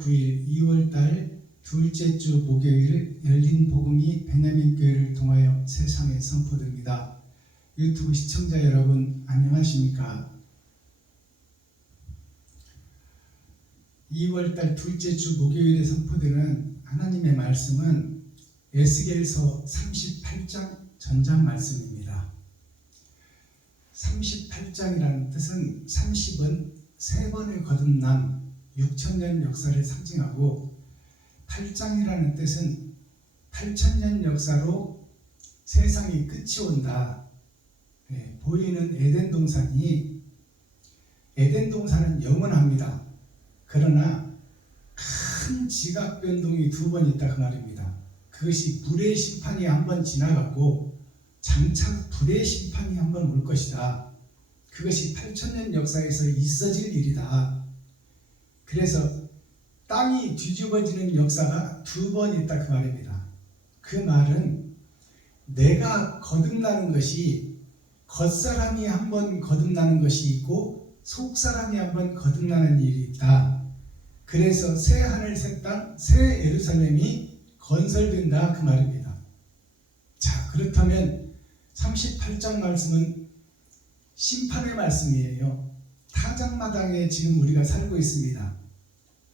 9일 2월달 둘째 주 목요일 열린 복음이 베냐민 교회를 통하여 세상에 선포됩니다. 유튜브 시청자 여러분 안녕하십니까? 2월달 둘째 주 목요일에 선포되는 하나님의 말씀은 에스겔서 38장 전장 말씀입니다. 38장이라는 뜻은 30은 3번의 거듭남 6,000년 역사를 상징하고, 8장이라는 뜻은 8,000년 역사로 세상이 끝이 온다. 보이는 에덴 동산은 영원합니다. 그러나 큰 지각 변동이 2번 있다 그 말입니다. 그것이 불의 심판이 한 번 지나갔고 장차 불의 심판이 한 번 올 것이다. 그것이 8,000년 역사에서 있어질 일이다. 그래서 땅이 뒤집어지는 역사가 2번 있다 그 말입니다. 그 말은 내가 거듭나는 것이 겉사람이 한 번 거듭나는 것이 있고 속사람이 한 번 거듭나는 일이 있다. 그래서 새 하늘 새 땅 새 예루살렘이 건설된다 그 말입니다. 자, 그렇다면 38장 말씀은 심판의 말씀이에요. 타작마당에 지금 우리가 살고 있습니다.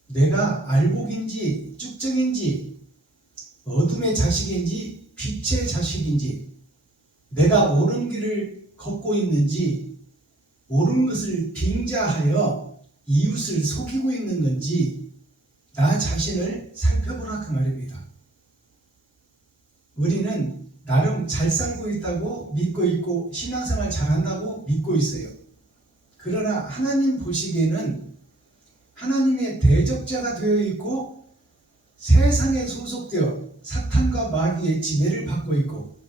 내가 알곡인지 쭉정인지 어둠의 자식인지 빛의 자식인지, 내가 옳은 길을 걷고 있는지 옳은 것을 빙자하여 이웃을 속이고 있는 건지 나 자신을 살펴보라 그 말입니다. 우리는 나름 잘 살고 있다고 믿고 있고 신앙생활 잘한다고 믿고 있어요. 그러나 하나님 보시기에는 하나님의 대적자가 되어 있고 세상에 소속되어 사탄과 마귀의 지배를 받고 있고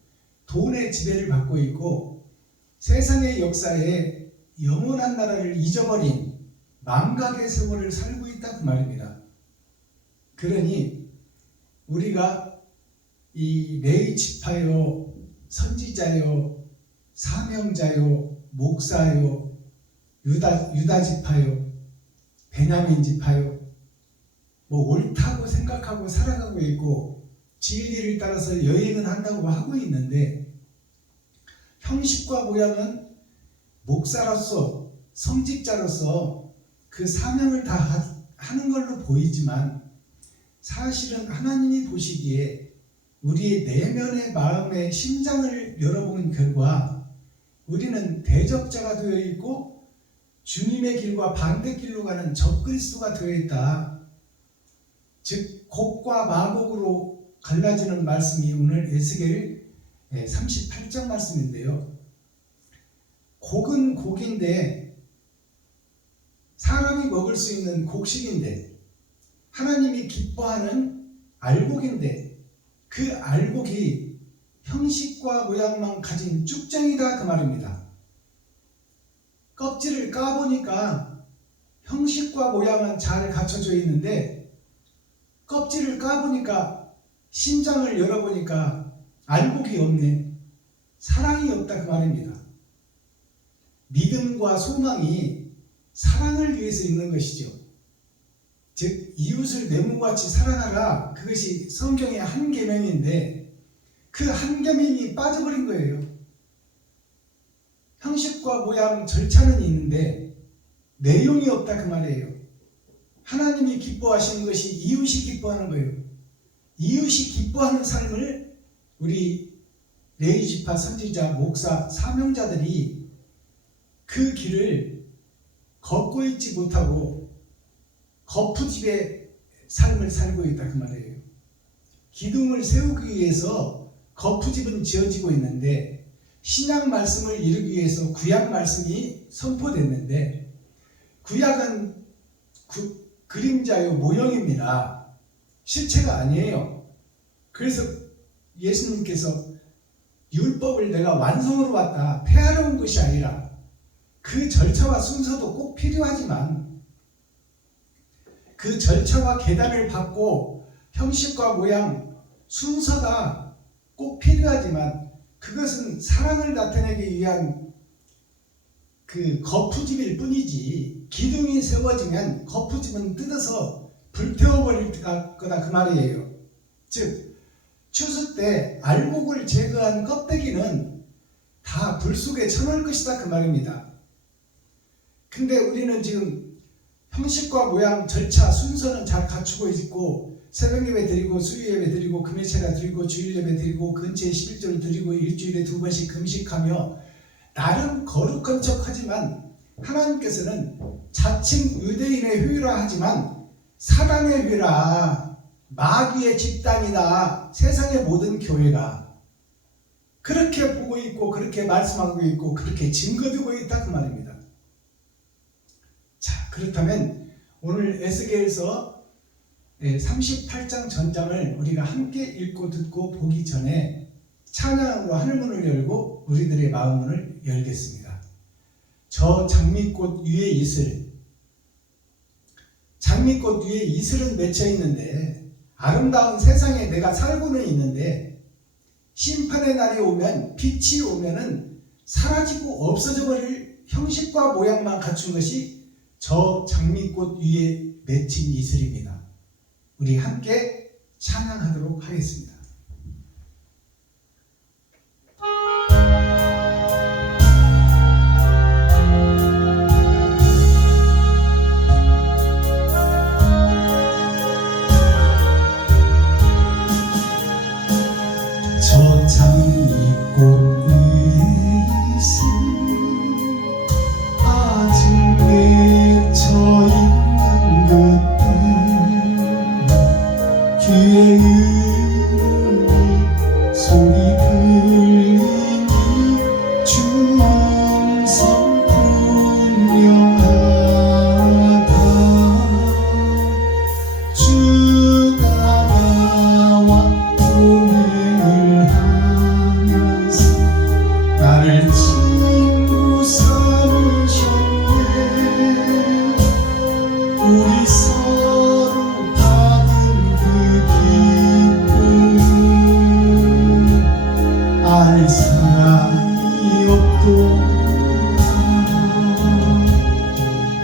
돈의 지배를 받고 있고 세상의 역사에 영원한 나라를 잊어버린 망각의 세월을 살고 있다 그 말입니다. 그러니 우리가 이 레위 지파요, 선지자요, 사명자요, 목사요, 유다 지파요, 베냐민 지파요, 옳다고 생각하고 살아가고 있고 진리를 따라서 여행을 한다고 하고 있는데, 형식과 모양은 목사로서 성직자로서 그 사명을 다 하는 걸로 보이지만 사실은 하나님이 보시기에 우리의 내면의 마음의 심장을 열어보는 결과 우리는 대적자가 되어 있고 주님의 길과 반대길로 가는 적그리스도가 되어 있다. 즉 곡과 마곡으로 갈라지는 말씀이 오늘 에스겔 38장 말씀인데요. 곡은 곡인데 사람이 먹을 수 있는 곡식인데, 하나님이 기뻐하는 알곡인데 그 알곡이 형식과 모양만 가진 쭉정이다 그 말입니다. 껍질을 까보니까 형식과 모양은 잘 갖춰져 있는데 껍질을 까보니까 심장을 열어보니까 알곡이 없네. 사랑이 없다 그 말입니다. 믿음과 소망이 사랑을 위해서 있는 것이죠. 즉 이웃을 내 몸같이 사랑하라, 그것이 성경의 한 계명인데 그 한 계명이 빠져버린 거예요. 형식과 모양 절차는 있는데 내용이 없다 그 말이에요. 하나님이 기뻐하시는 것이 이웃이 기뻐하는 거예요. 이웃이 기뻐하는 삶을 우리 레위 지파 선지자, 목사, 사명자들이 그 길을 걷고 있지 못하고 거푸집의 삶을 살고 있다 그 말이에요. 기둥을 세우기 위해서 거푸집은 지어지고 있는데 신약 말씀을 이루기 위해서 구약 말씀이 선포됐는데, 구약은 그림자요 모형입니다. 실체가 아니에요. 그래서 예수님께서 율법을 내가 완성으로 왔다, 폐하러 온 것이 아니라 그 절차와 순서도 꼭 필요하지만 그 절차와 계단을 밟고 형식과 모양 순서가 꼭 필요하지만 그것은 사랑을 나타내기 위한 그 거푸집일 뿐이지, 기둥이 세워지면 거푸집은 뜯어서 불태워버릴 거다 그 말이에요. 즉 추수 때 알곡을 제거한 껍데기는 다 불 속에 쳐넣을 것이다 그 말입니다. 근데 우리는 지금 형식과 모양, 절차, 순서는 잘 갖추고 있고 새벽 예배 드리고 수요 예배 드리고 금요체가 드리고 주일 예배 드리고 근처에 11조를 드리고 일주일에 2번씩 금식하며 나름 거룩한 척하지만 하나님께서는 자칭 유대인의 회유라 하지만 사단의 회유라, 마귀의 집단이다, 세상의 모든 교회가 그렇게 보고 있고 그렇게 말씀하고 있고 그렇게 증거되고 있다 그 말입니다. 자, 그렇다면 오늘 에스겔서 38장 전장을 우리가 함께 읽고 듣고 보기 전에 찬양으로 하늘문을 열고 우리들의 마음문을 열겠습니다. 저 장미꽃 위에 이슬, 장미꽃 위에 이슬은 맺혀 있는데 아름다운 세상에 내가 살고는 있는데 심판의 날이 오면, 빛이 오면은 사라지고 없어져 버릴 형식과 모양만 갖춘 것이 저 장미꽃 위에 맺힌 이슬입니다. 우리 함께 찬양하도록 하겠습니다. 저 장미꽃 위에 이슬 아직 맺혀 있는 것들 귀에 으르는 소리 들리니 주음성 분명하다. 주가 나와 동행을 하면서 나를 친구 삼으셨네. 우리 서로 받은 그 기쁨 알 사람이 없도다.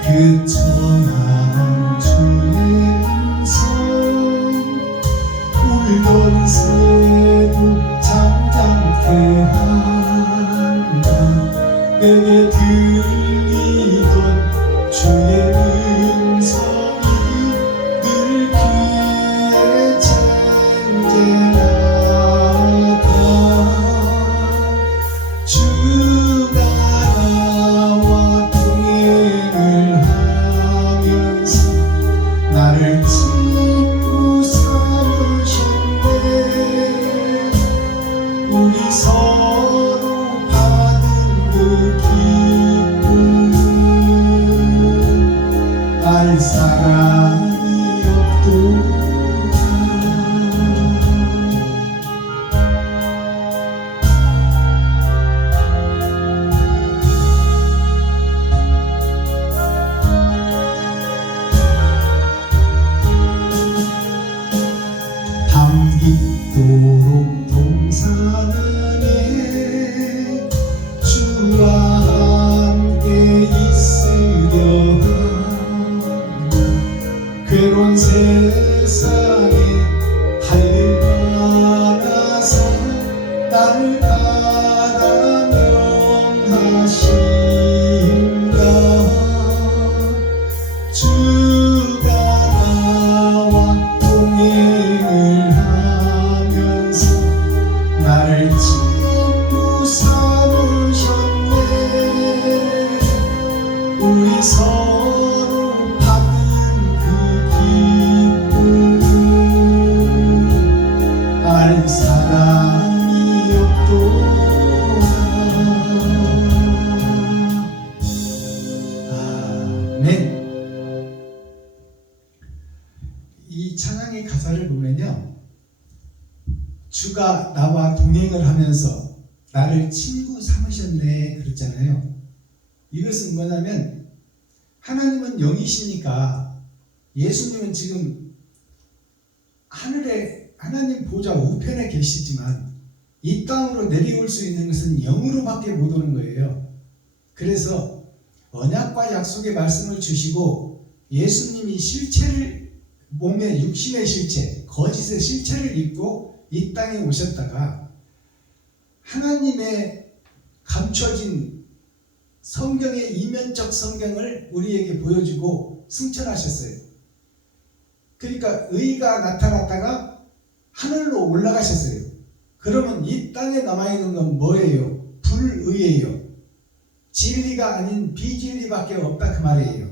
그 청한 주의 음성 울던 새도 잠잠케 한다. 내게 들리던 주의 음성이 늘 귀에 쟁쟁하다. 주가 나와 동행을 하면서 나를 친구 삼으셨네. 우리 서로 받은 그 기쁨 알 사람이 없도다. 밤깊도록 동산 안에 주와 함께 있으려 하며 괴로운 세상에 할 만하사 나를 받아 명하신다. 주가 나와 동행을 하면서 나를 친구 삼으셨네. 우리 서로 받은 그 기쁨 알 사람이 없도다. 아멘. 이 찬양의 가사를 보면요, 주가 나와 동행을 하면서 나를 친구 삼으셨네 그랬잖아요. 이것은 뭐냐면 하나님은 영이시니까 예수님은 지금 하늘에 하나님 보좌 우편에 계시지만 이 땅으로 내려올 수 있는 것은 영으로밖에 못 오는 거예요. 그래서 언약과 약속의 말씀을 주시고 예수님이 실체를 몸의 육신의 실체, 거짓의 실체를 입고 이 땅에 오셨다가 하나님의 감춰진 성경의 이면적 성경을 우리에게 보여주고 승천하셨어요. 그러니까 의가 나타났다가 하늘로 올라가셨어요. 그러면 이 땅에 남아있는 건 뭐예요? 불의예요. 진리가 아닌 비진리밖에 없다 그 말이에요.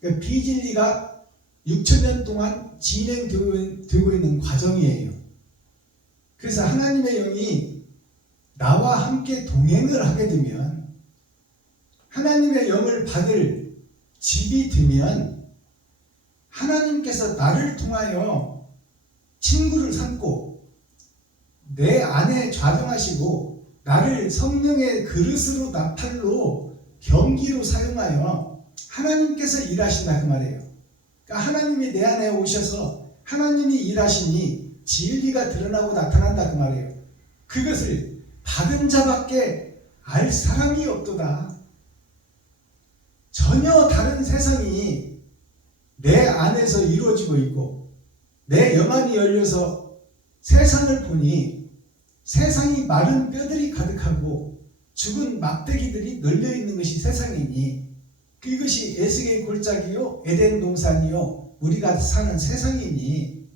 그러니까 비진리가 6천년 동안 진행되고 있는 과정이에요. 그래서 하나님의 영이 나와 함께 동행을 하게 되면, 하나님의 영을 받을 집이 되면 하나님께서 나를 통하여 친구를 삼고 내 안에 좌정하시고 나를 성령의 그릇으로 나팔로 경기로 사용하여 하나님께서 일하신다 그 말이에요. 그러니까 하나님이 내 안에 오셔서 하나님이 일하시니 진리가 드러나고 나타난다 그 말이에요. 그것을 받은 자밖에 알 사람이 없도다. 전혀 다른 세상이 내 안에서 이루어지고 있고 내 영안이 열려서 세상을 보니 세상이 마른 뼈들이 가득하고 죽은 막대기들이 널려있는 것이 세상이니, 그것이 에스겔 골짜기요 에덴 동산이요 우리가 사는 세상이니,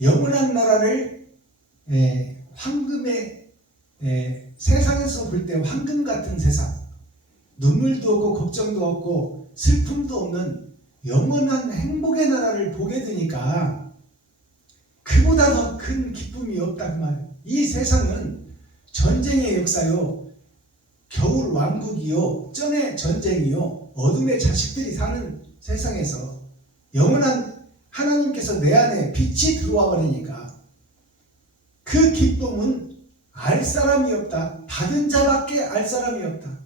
영원한 나라를 황금의 세상에서 볼 때 황금 같은 세상, 눈물도 없고 걱정도 없고 슬픔도 없는 영원한 행복의 나라를 보게 되니까 그보다 더 큰 기쁨이 없다 그 말이에요. 이 세상은 전쟁의 역사요, 겨울 왕국이요, 전의 전쟁이요, 어둠의 자식들이 사는 세상에서 영원한 하나님께서 내 안에 빛이 들어와 버리니까 그 기쁨은 알 사람이 없다. 받은 자밖에 알 사람이 없다.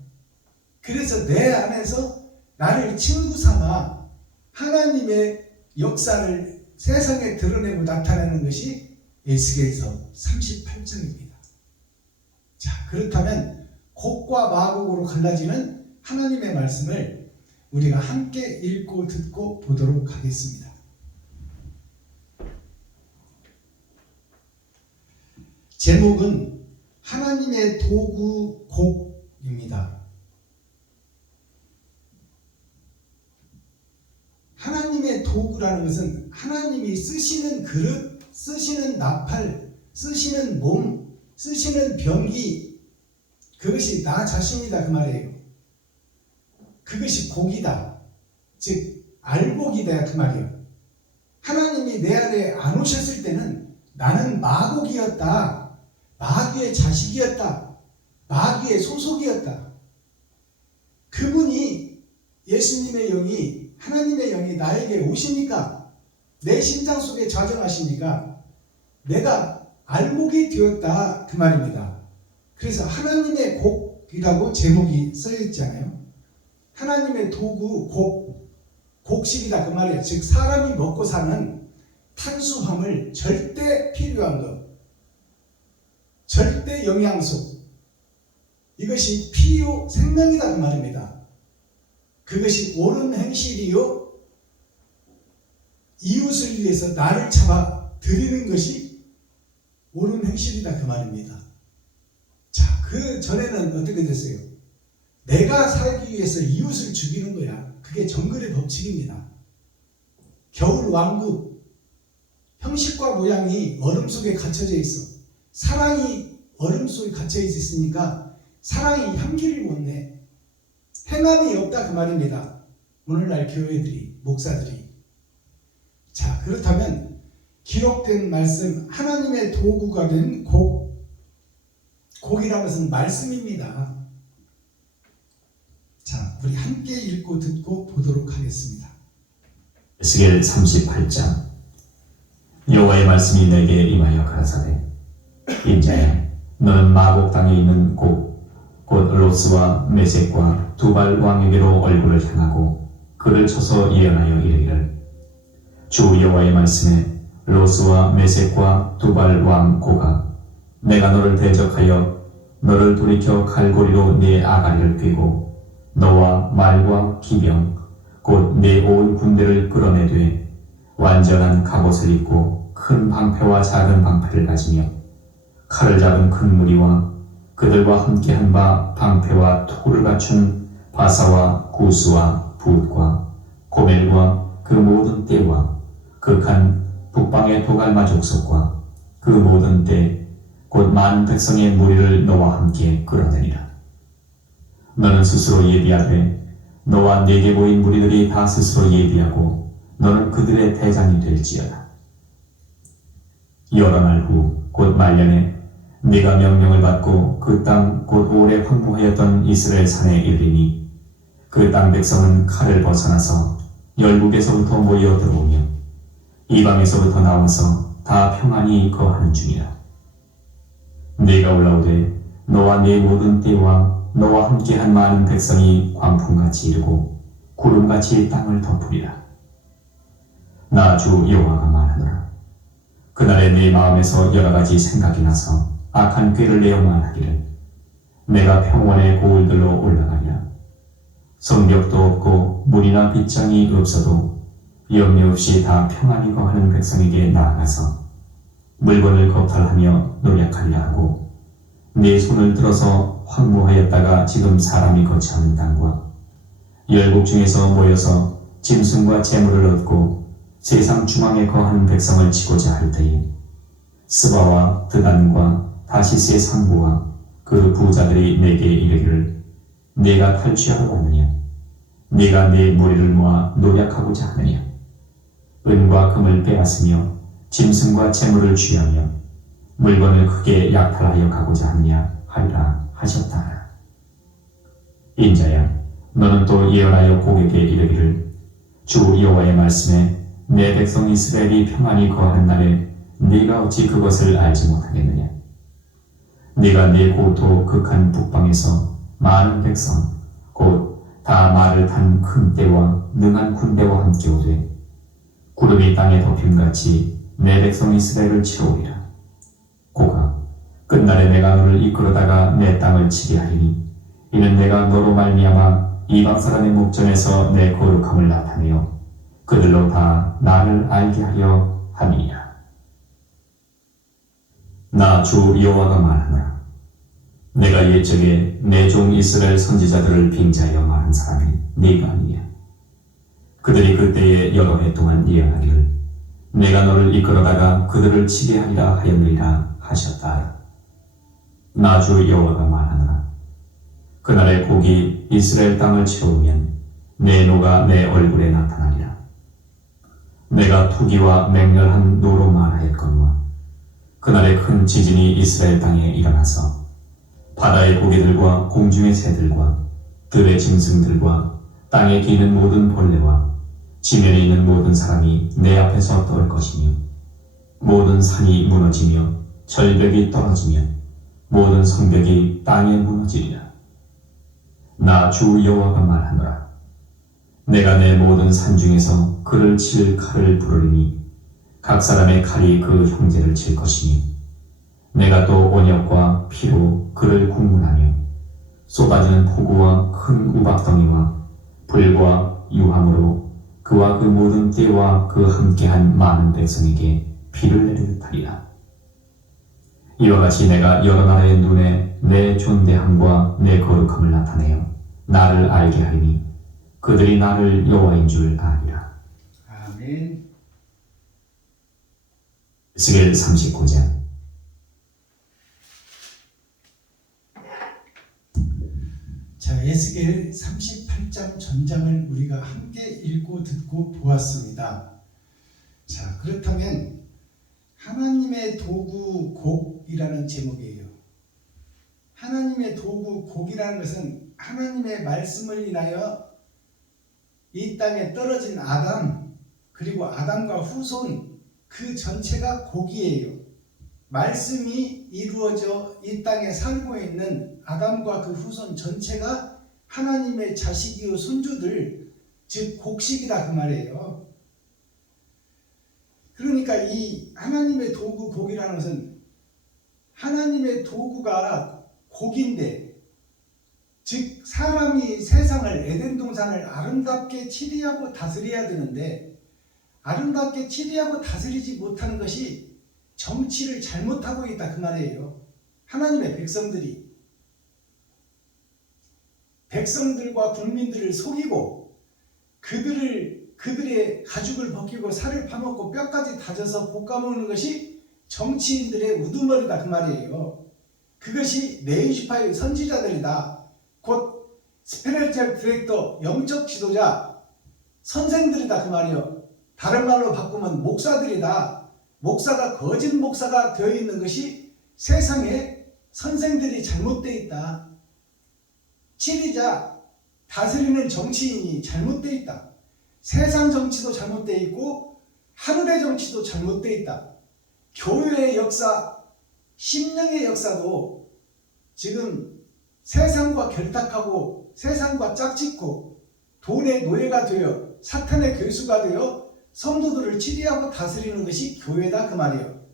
그래서 내 안에서 나를 친구 삼아 하나님의 역사를 세상에 드러내고 나타내는 것이 에스겔서 38장입니다. 자, 그렇다면 곡과 마곡으로 갈라지는 하나님의 말씀을 우리가 함께 읽고 듣고 보도록 하겠습니다. 제목은 하나님의 도구 곡입니다. 하나님의 도구라는 것은 하나님이 쓰시는 그릇, 쓰시는 나팔, 쓰시는 몸, 쓰시는 병기, 그것이 나 자신이다 그 말이에요. 그것이 곡이다. 즉 알곡이다 그 말이에요. 하나님이 내 안에 안 오셨을 때는 나는 마곡이었다. 마귀의 자식이었다. 마귀의 소속이었다. 그분이, 예수님의 영이, 하나님의 영이 나에게 오시니까, 내 심장 속에 좌정하시니까 내가 알곡이 되었다 그 말입니다. 그래서 하나님의 곡이라고 제목이 써 있잖아요. 하나님의 도구 곡식이다 그 말이에요. 즉 사람이 먹고 사는 탄수화물, 절대 필요한 것, 절대 영양소, 이것이 피요 생명이다 그 말입니다. 그것이 옳은 행실이요, 이웃을 위해서 나를 잡아 드리는 것이 옳은 행실이다 그 말입니다. 자, 그 전에는 어떻게 됐어요? 내가 살기 위해서 이웃을 죽이는 거야. 그게 정글의 법칙입니다. 겨울 왕국, 형식과 모양이 얼음 속에 갇혀져 있어. 사랑이 얼음 속에 갇혀 있으니까 사랑이 향기를 못 내. 행함이 없다 그 말입니다. 오늘날 교회들이, 목사들이. 자, 그렇다면 기록된 말씀, 하나님의 도구가 된 곡이라는 것은 말씀입니다. 자, 우리 함께 읽고 듣고 보도록 하겠습니다. 에스겔 38장. 여호와의 말씀이 내게 임하여 가라사대, 인자야, 너는 마곡 땅에 있는 곧 로스와 메섹과 두발 왕에게로 얼굴을 향하고 그를 쳐서 예언하여 이르기를, 주 여호와의 말씀에 로스와 메섹과 두발 왕 고가, 내가 너를 대적하여 너를 돌이켜 칼고리로 네 아가리를 꿰고 너와 말과 기병 곧 네 온 군대를 끌어내되 완전한 갑옷을 입고 큰 방패와 작은 방패를 가지며 칼을 잡은 큰 무리와 그들과 함께한 바 방패와 투구를 갖춘 바사와 구스와 붓과 고멜과 그 모든 떼와 극한 북방의 도갈마 족속과 그 모든 떼 곧 많은 백성의 무리를 너와 함께 끌어내리라. 너는 스스로 예비하되 너와 네게 모인 무리들이 다 스스로 예비하고 너는 그들의 대장이 될지어다. 여러 날 후 곧 말년에 네가 명령을 받고 그 땅 곧 오래 황무하였던 이스라엘 산에 이르리니 그 땅 백성은 칼을 벗어나서 열국에서부터 모여 들어오며 이방에서부터 나와서 다 평안히 거하는 중이라. 네가 올라오되 너와 네 모든 떼와 너와 함께한 많은 백성이 광풍같이 이르고 구름같이 땅을 덮으리라. 나 주 여호와가 말하노라. 그날에 네 마음에서 여러 가지 생각이 나서 악한 꾀를 내어 말하기를 내가 평원의 고을들로 올라가리라. 성벽도 없고 문이나 빗장이 없어도 염려 없이 다 평안히 거하는 백성에게 나아가서 물건을 겁탈하며 노력하려 하고 네 손을 들어서 황무하였다가 지금 사람이 거처하는 땅과 열국 중에서 모여서 짐승과 재물을 얻고 세상 중앙에 거하는 백성을 치고자 할 때에 스바와 드단과 다시스의 상부와 그 부자들이 내게 이르기를 네가 탈취하러 왔느냐? 네가 네 무리를 모아 노력하고자 하느냐? 은과 금을 빼앗으며 짐승과 재물을 취하며 물건을 크게 약탈하여 가고자 하느냐 하리라 하셨다. 인자야, 너는 또 예언하여 고객에게 이르기를 주 여호와의 말씀에 내 백성 이스라엘이 평안히 거하는 날에 네가 어찌 그것을 알지 못하겠느냐? 네가 네 고토 극한 북방에서 많은 백성 곧 다 말을 탄 큰 떼와 능한 군대와 함께 오되 구름이 땅에 덮임같이 내 백성 이스라엘을 치러 오리라. 고가 끝날에 내가 너를 이끌어다가 내 땅을 치게 하리니 이는 내가 너로 말미암아 이방 사람의 목전에서 내 거룩함을 나타내어 그들로 다 나를 알게 하려 함이니라. 나 주 여호와가 말하노라. 내가 옛적에 내 종 이스라엘 선지자들을 빙자하여 말한 사람이 네가 아니냐. 그들이 그때에 여러 해 동안 예언하기를 내가 너를 이끌어다가 그들을 치게 하리라 하였느니라 하셨다. 나 주 여호와가 말하노라. 그날에 곡이 이스라엘 땅을 치러 오면 내 노가 내 얼굴에 나타나리라. 내가 투기와 맹렬한 노로 말하였거니와 그날에 큰 지진이 이스라엘 땅에 일어나서 바다의 고기들과 공중의 새들과 들의 짐승들과 땅에 기는 모든 벌레와 지면에 있는 모든 사람이 내 앞에서 떨 것이며 모든 산이 무너지며 절벽이 떨어지며 모든 성벽이 땅에 무너지리라. 나 주 여호와가 말하노라. 내가 내 모든 산 중에서 그를 칠 칼을 부르리니 각 사람의 칼이 그 형제를 칠 것이니 내가 또 온역과 피로 그를 국문하며 쏟아지는 폭우와 큰 우박덩이와 불과 유황으로 그와 그 모든 떼와 그 함께한 많은 백성에게 피를 내리듯 하리라. 이와 같이 내가 여러 나라의 눈에 내 존대함과 내 거룩함을 나타내어 나를 알게 하리니 그들이 나를 여호와인 줄 아리라. 아멘. 에스겔 39장. 자, 에스겔 38장 전장을 우리가 함께 읽고 듣고 보았습니다. 자, 그렇다면 하나님의 도구 곡이라는 제목이에요. 하나님의 도구 곡이라는 것은 하나님의 말씀을 인하여 이 땅에 떨어진 아담 그리고 아담과 후손 그 전체가 곡이에요. 말씀이 이루어져 이 땅에 살고 있는 아담과 그 후손 전체가 하나님의 자식이요 손주들, 즉 곡식이다 그 말이에요. 그러니까 이 하나님의 도구 곡이라는 것은 하나님의 도구가 곡인데, 즉 사람이 세상을 에덴 동산을 아름답게 치리하고 다스려야 되는데 아름답게 치리하고 다스리지 못하는 것이 정치를 잘못하고 있다 그 말이에요. 하나님의 백성들과 국민들을 속이고 그들의 가죽을 벗기고 살을 파먹고 뼈까지 다져서 볶아먹는 것이 정치인들의 우두머리다 그 말이에요. 그것이 네이시파의 선지자들이다. 곧 스피리추얼 디렉터, 영적 지도자, 선생들이다 그 말이에요. 다른 말로 바꾸면 목사들이다. 목사가 거짓 목사가 되어 있는 것이 세상에 선생들이 잘못되어 있다. 치리자, 다스리는 정치인이 잘못되어 있다. 세상 정치도 잘못되어 있고 하늘의 정치도 잘못되어 있다. 교회의 역사, 심령의 역사도 지금 세상과 결탁하고 세상과 짝짓고 돈의 노예가 되어 사탄의 괴수가 되어 성도들을 치리하고 다스리는 것이 교회다 그 말이에요.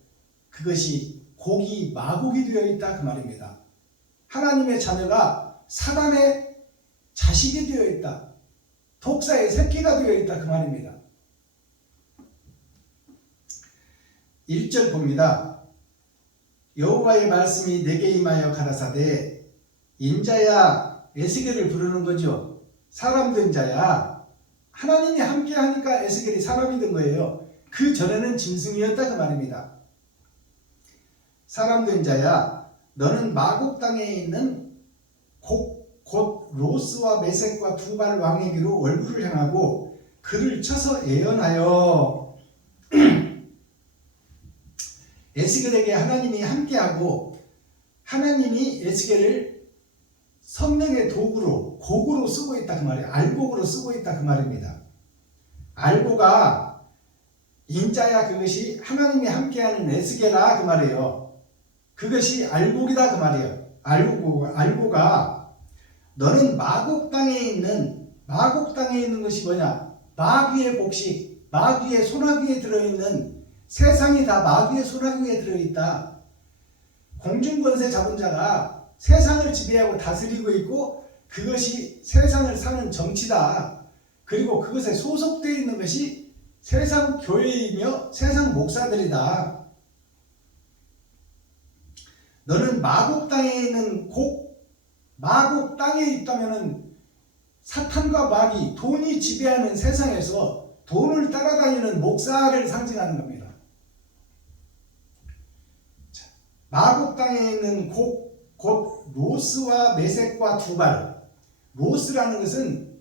그것이 고기, 마곡이 되어 있다 그 말입니다. 하나님의 자녀가 사단의 자식이 되어 있다. 독사의 새끼가 되어 있다 그 말입니다. 1절 봅니다. 여호와의 말씀이 내게 임하여 가라사대 인자야 에스겔을 부르는 거죠. 사람 된 자야. 하나님이 함께 하니까 에스겔이 사람이 된 거예요. 그 전에는 짐승이었다 그 말입니다. 사람 된 자야 너는 마곡 땅에 있는 곧 로스와 메섹과 두발 왕에게로 얼굴을 향하고 그를 쳐서 예언하여 에스겔에게 하나님이 함께하고 하나님이 에스겔을 성령의 도구로 곡으로 쓰고 있다 그 말이에요. 알곡으로 쓰고 있다 그 말입니다. 알곡아 인자야 그것이 하나님이 함께하는 에스겔아 그 말이에요. 그것이 알곡이다 그 말이에요. 알곡아 너는 마곡 땅에 있는 것이 뭐냐? 마귀의 곡식, 마귀의 소나기에 들어있는 세상이 다 마귀의 소나기에 들어있다. 공중권세 잡은 자가 세상을 지배하고 다스리고 있고 그것이 세상을 사는 정치다. 그리고 그것에 소속되어 있는 것이 세상 교회이며 세상 목사들이다. 너는 마곡 땅에 있는 마곡 땅에 있다면은 사탄과 마귀, 돈이 지배하는 세상에서 돈을 따라다니는 목사를 상징하는 겁니다. 마곡 땅에 있는 곧 로스와 메섹과 두발. 로스라는 것은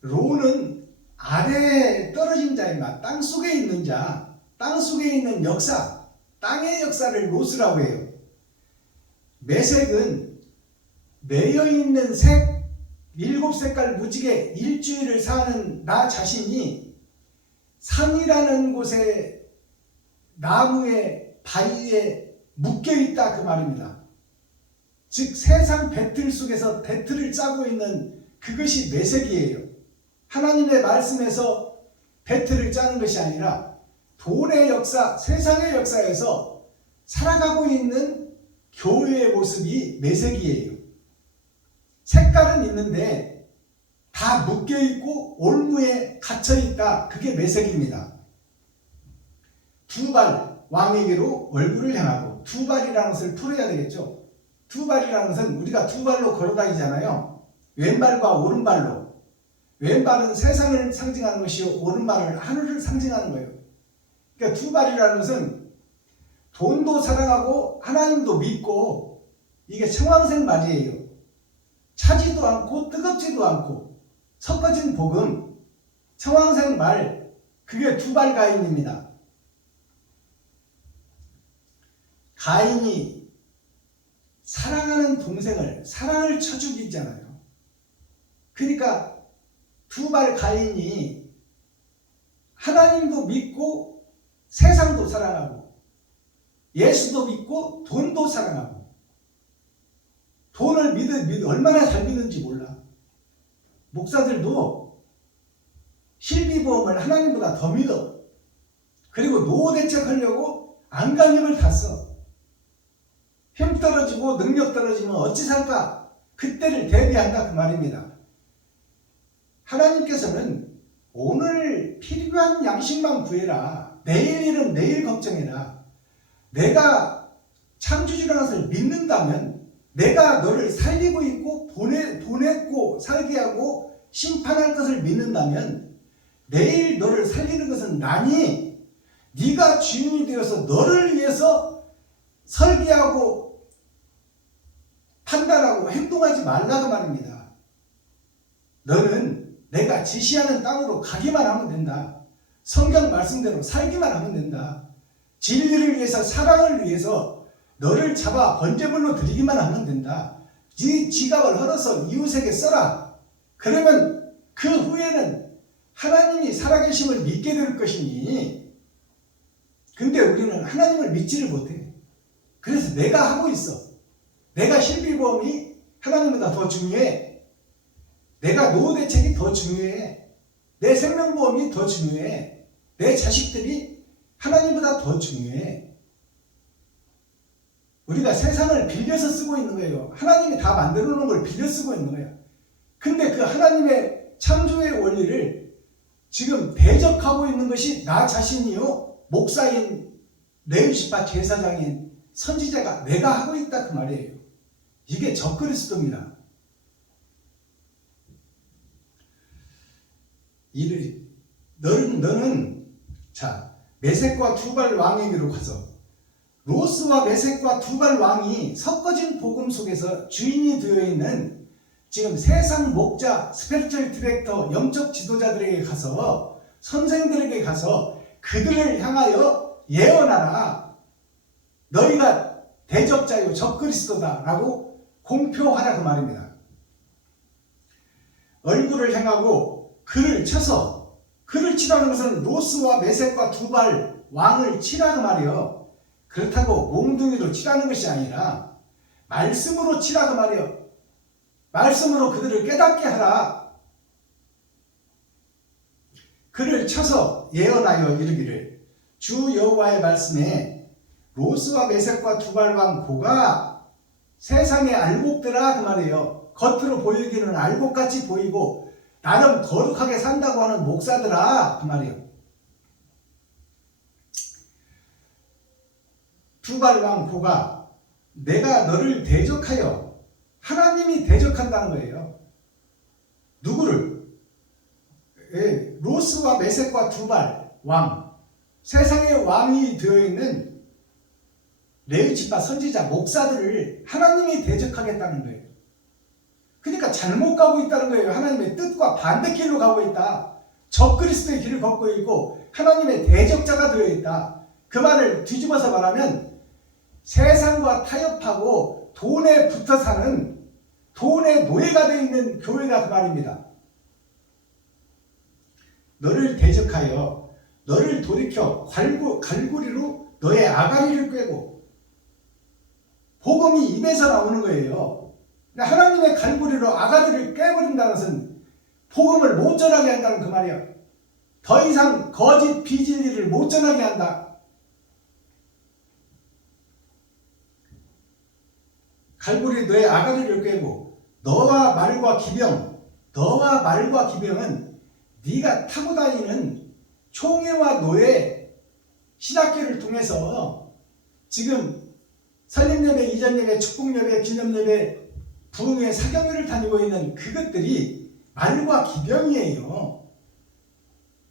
로는 아래에 떨어진 자입니다. 땅속에 있는 자, 땅속에 있는 역사, 땅의 역사를 로스라고 해요. 메섹은 매여있는 색, 7색깔 무지개 일주일을 사는 나 자신이 산이라는 곳에 나무에 바위에 묶여있다 그 말입니다. 즉 세상 배틀 속에서 배틀을 짜고 있는 그것이 메섹이에요. 하나님의 말씀에서 배틀을 짜는 것이 아니라 돈의 역사, 세상의 역사에서 살아가고 있는 교회의 모습이 메섹이에요. 색깔은 있는데 다 묶여있고 올무에 갇혀있다. 그게 메섹입니다. 두발 왕에게로 얼굴을 향하고 두발이라는 것을 풀어야 되겠죠. 두발이라는 것은 우리가 두 발로 걸어다니잖아요. 왼발과 오른발로. 왼발은 세상을 상징하는 것이요 오른발은 하늘을 상징하는 거예요. 그러니까 두발이라는 것은 돈도 사랑하고 하나님도 믿고 이게 청황생 말이에요. 차지도 않고 뜨겁지도 않고 섞어진 복음, 청황생 말, 그게 두발 가인입니다. 가인이 사랑하는 동생을 사랑을 쳐 죽이잖아요. 그러니까 두발 가인이 하나님도 믿고 세상도 사랑하고 예수도 믿고 돈도 사랑하고 돈을 얼마나 잘 믿는지 몰라. 목사들도 실비보험을 하나님보다 더 믿어. 그리고 노후 대책하려고 안간힘을 다 써. 힘 떨어지고 능력 떨어지면 어찌 살까? 그때를 대비한다 그 말입니다. 하나님께서는 오늘 필요한 양식만 구해라. 내일 일은 내일 걱정해라. 내가 창조주라는 것을 믿는다면, 내가 너를 살리고 있고 보냈고 살게 하고 심판할 것을 믿는다면, 내일 너를 살리는 것은 나니 네가 주인이 되어서 너를 위해서 설계하고 판단하고 행동하지 말라고 말입니다. 너는 내가 지시하는 땅으로 가기만 하면 된다. 성경 말씀대로 살기만 하면 된다. 진리를 위해서, 사랑을 위해서 너를 잡아 번제물로 드리기만 하면 된다. 네 지갑을 헐어서 이웃에게 써라. 그러면 그 후에는 하나님이 살아계심을 믿게 될 것이니, 근데 우리는 하나님을 믿지를 못해. 그래서 내가 하고 있어. 내가 실비보험이 하나님보다 더 중요해. 내가 노후 대책이 더 중요해. 내 생명보험이 더 중요해. 내 자식들이 하나님보다 더 중요해. 우리가 세상을 빌려서 쓰고 있는 거예요. 하나님이 다 만들어 놓은 걸 빌려 쓰고 있는 거예요. 근데 그 하나님의 창조의 원리를 지금 대적하고 있는 것이 나 자신이요, 목사인, 레위지파 제사장인 선지자가 내가 하고 있다 그 말이에요. 이게 적그리스도입니다. 너는 자, 메섹과 두발 왕에게로 가서, 로스와 메섹과 두발 왕이 섞어진 복음 속에서 주인이 되어 있는 지금 세상 목자, 스피리추얼 디렉터, 영적 지도자들에게 가서, 선생들에게 가서 그들을 향하여 예언하라. 너희가 대적자요 적그리스도다 라고 공표하라 그 말입니다. 얼굴을 향하고 그를 쳐서, 그를 치라는 것은 로스와 메섹과 두발 왕을 치라는 말이요. 그렇다고 몽둥이로 치라는 것이 아니라 말씀으로 치라는 말이요. 말씀으로 그들을 깨닫게 하라. 그를 쳐서 예언하여 이르기를, 주 여호와의 말씀에 로스와 메섹과 두발 왕 고가 세상의 알곡들아 그 말이에요. 겉으로 보이기는 알곡같이 보이고 나름 거룩하게 산다고 하는 목사들아 그 말이에요. 두발 왕 고가 내가 너를 대적하여, 하나님이 대적한다는 거예요. 누구를? 로스와 메섹과 두발 왕, 세상의 왕이 되어 있는 레위지파 선지자 목사들을 하나님이 대적하겠다는 거예요. 그러니까 잘못 가고 있다는 거예요. 하나님의 뜻과 반대길로 가고 있다. 적그리스도의 길을 걷고 있고 하나님의 대적자가 되어 있다. 그 말을 뒤집어서 말하면 세상과 타협하고 돈에 붙어 사는, 돈의 노예가 되어 있는 교회가 그 말입니다. 너를 대적하여 너를 돌이켜 갈고리로 너의 아가리를 꿰고, 복음이 입에서 나오는 거예요. 하나님의 갈고리로 아가리를 꿰버린다는 것은 복음을 못 전하게 한다는 그 말이야. 더 이상 거짓 비진리를 못 전하게 한다. 갈고리 너의 아가리를 꿰고, 너와 말과 기병은 네가 타고 다니는 총회와 노예 신학교를 통해서 지금 설립예배, 이전예배, 축복예배, 기념예배, 부흥회, 사경회를 다니고 있는 그것들이 말과 기병이에요.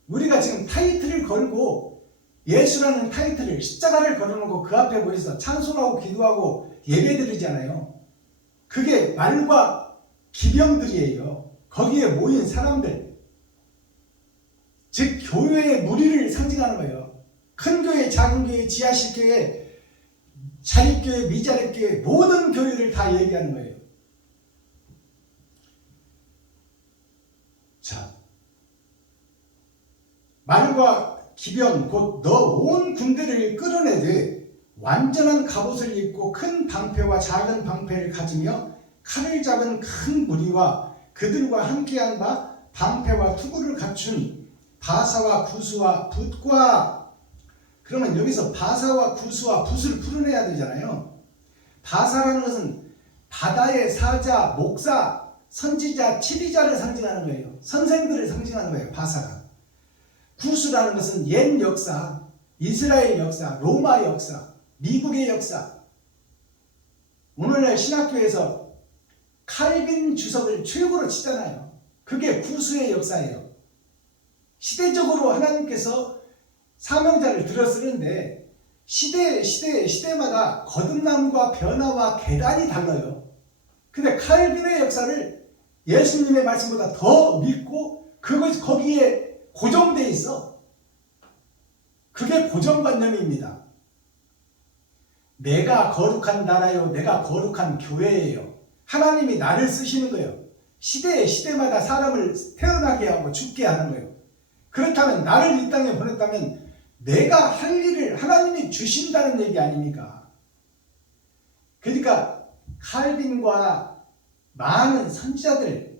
우리가 지금 타이틀을 걸고, 예수라는 타이틀을, 십자가를 걸어놓고 그 앞에 모여서 찬송하고 기도하고 예배드리잖아요. 그게 말과 기병들이에요. 거기에 모인 사람들, 즉 교회의 무리를 상징하는 거예요. 큰 교회, 작은 교회, 지하실 교회, 자립교회, 미자립교회, 모든 교회를 다 얘기하는 거예요. 자, 말과 기병 곧 너 온 군대를 끌어내되 완전한 갑옷을 입고 큰 방패와 작은 방패를 가지며 칼을 잡은 큰 무리와 그들과 함께한 바 방패와 투구를 갖춘 바사와 구스와 붓과, 그러면 여기서 바사와 구스와 붓을 풀어내야 되잖아요. 바사라는 것은 바다의 사자, 목사, 선지자, 치리자를 상징하는 거예요. 선생들을 상징하는 거예요. 바사가. 구수라는 것은 옛 역사, 이스라엘 역사, 로마 역사, 미국의 역사. 오늘날 신학교에서 칼빈 주석을 최고로 치잖아요. 그게 구수의 역사예요. 시대적으로 하나님께서 사명자를 들어 쓰는데 시대마다 거듭남과 변화와 계단이 달라요. 근데 칼빈의 역사를 예수님의 말씀보다 더 믿고 거기에 고정되어 있어. 그게 고정관념입니다. 내가 거룩한 나라요, 내가 거룩한 교회예요. 하나님이 나를 쓰시는 거예요. 시대마다 사람을 태어나게 하고 죽게 하는 거예요. 그렇다면 나를 이 땅에 보냈다면 내가 할 일을 하나님이 주신다는 얘기 아닙니까? 그러니까 칼빈과 많은 선지자들,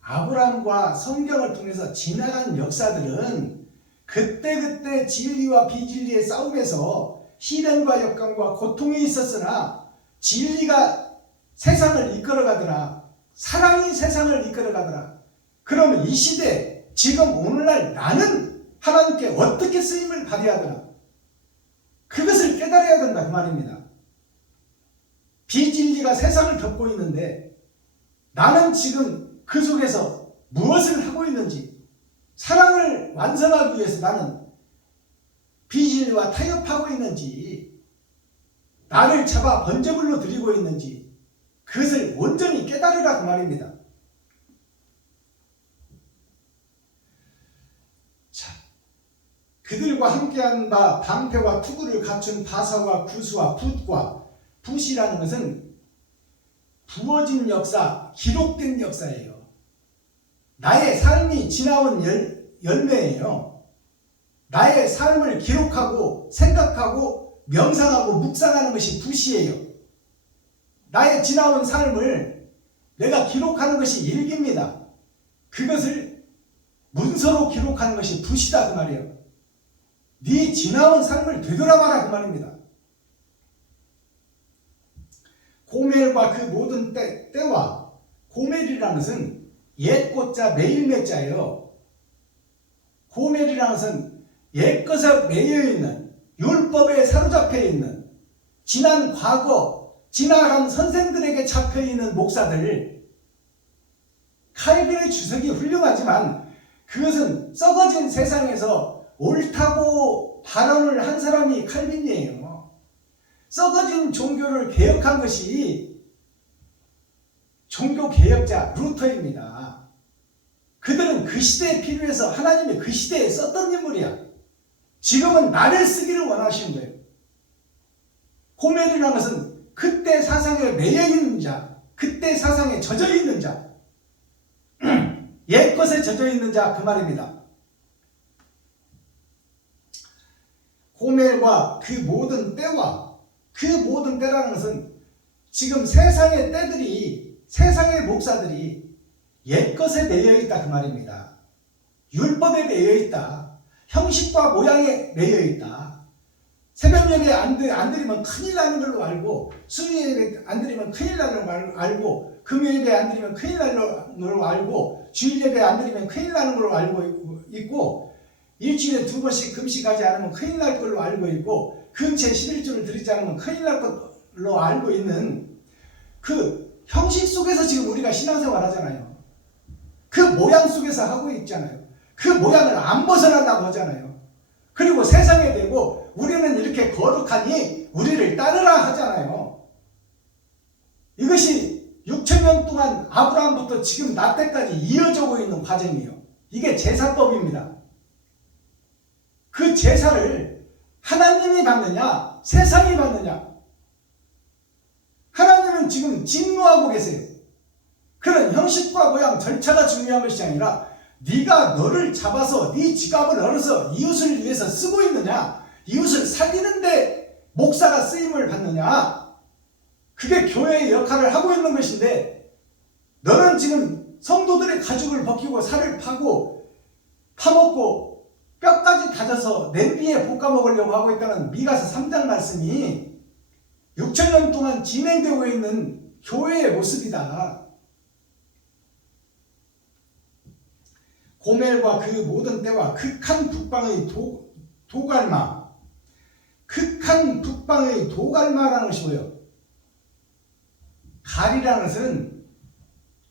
아브라함과 성경을 통해서 지나간 역사들은 그때 진리와 비진리의 싸움에서 시련과 역경과 고통이 있었으나 진리가 세상을 이끌어가더라. 사랑이 세상을 이끌어가더라. 그러면 이 시대, 지금 오늘날 나는 하나님께 어떻게 쓰임을 받아야 되나? 그것을 깨달아야 된다 그 말입니다. 비진리가 세상을 덮고 있는데 나는 지금 그 속에서 무엇을 하고 있는지, 사랑을 완성하기 위해서 나는 비진리와 타협하고 있는지, 나를 잡아 번제물로 드리고 있는지, 그것을 온전히 깨달으라 그 말입니다. 자, 그들과 함께한 바 방패와 투구를 갖춘 바사와 구스와 붓이라는 것은 부어진 역사, 기록된 역사예요. 나의 삶이 지나온 열매예요. 나의 삶을 기록하고 생각하고 명상하고 묵상하는 것이 붓이에요. 나의 지나온 삶을 내가 기록하는 것이 일기입니다. 그것을 문서로 기록하는 것이 붓이다 그 말이에요. 네 지나온 삶을 되돌아봐라 그 말입니다. 고멜과 그 모든 때와, 고멜이라는 것은 옛꽃자 매일매자예요. 고멜이라는 것은 옛것에 매여있는, 율법에 사로잡혀 있는, 지난 과거, 지나간 선생들에게 잡혀있는 목사들, 칼빈의 주석이 훌륭하지만 그것은 썩어진 세상에서 옳다고 발언을 한 사람이 칼빈이에요. 썩어진 종교를 개혁한 것이 종교개혁자 루터입니다. 그들은 그 시대에 필요해서 하나님이 그 시대에 썼던 인물이야. 지금은 나를 쓰기를 원하시는 거예요. 고멜이라는 것은 그때 사상에 매여있는 자, 그때 사상에 젖어있는 자, 옛것에 젖어있는 자 그 말입니다. 고멜과 그 모든 때와, 그 모든 때라는 것은 지금 세상의 때들이, 세상의 목사들이 옛것에 매여있다 그 말입니다. 율법에 매여있다. 형식과 모양에 매여있다. 새벽 예배 안 드리면 큰일 나는 걸로 알고, 수요 예배 안 드리면 큰일 나는 걸로 알고, 금요 예배 안 드리면 큰일 나는 걸로 알고, 주일 예배 안 드리면 큰일 나는 걸로 알고 있고, 일주일에 2번씩 금식하지 않으면 큰일 날 걸로 알고 있고, 금체 11조를 드리지 않으면 큰일 날 걸로 알고 있는 그 형식 속에서 지금 우리가 신앙생활 하잖아요. 그 모양 속에서 하고 있잖아요. 그 모양을 안 벗어나려고 하잖아요. 그리고 세상에 대고 우리는 이렇게 거룩하니 우리를 따르라 하잖아요. 이것이 6,000년 동안 아브라함부터 지금 나 때까지 이어져 오고 있는 과정이에요. 이게 제사법입니다. 그 제사를 하나님이 받느냐, 세상이 받느냐? 하나님은 지금 진노하고 계세요. 그런 형식과 모양, 절차가 중요한 것이 아니라 네가 너를 잡아서 네 지갑을 열어서 이웃을 위해서 쓰고 있느냐, 이웃을 살리는데 목사가 쓰임을 받느냐, 그게 교회의 역할을 하고 있는 것인데, 너는 지금 성도들의 가죽을 벗기고 살을 파고 파먹고 뼈까지 다져서 냄비에 볶아 먹으려고 하고 있다는 미가서 3장 말씀이 6,000년 동안 진행되고 있는 교회의 모습이다. 고멜과 그 모든 때와 극한 북방의 도갈마, 극한 북방의 도갈마라는 것이 뭐예요? 갈이라는 것은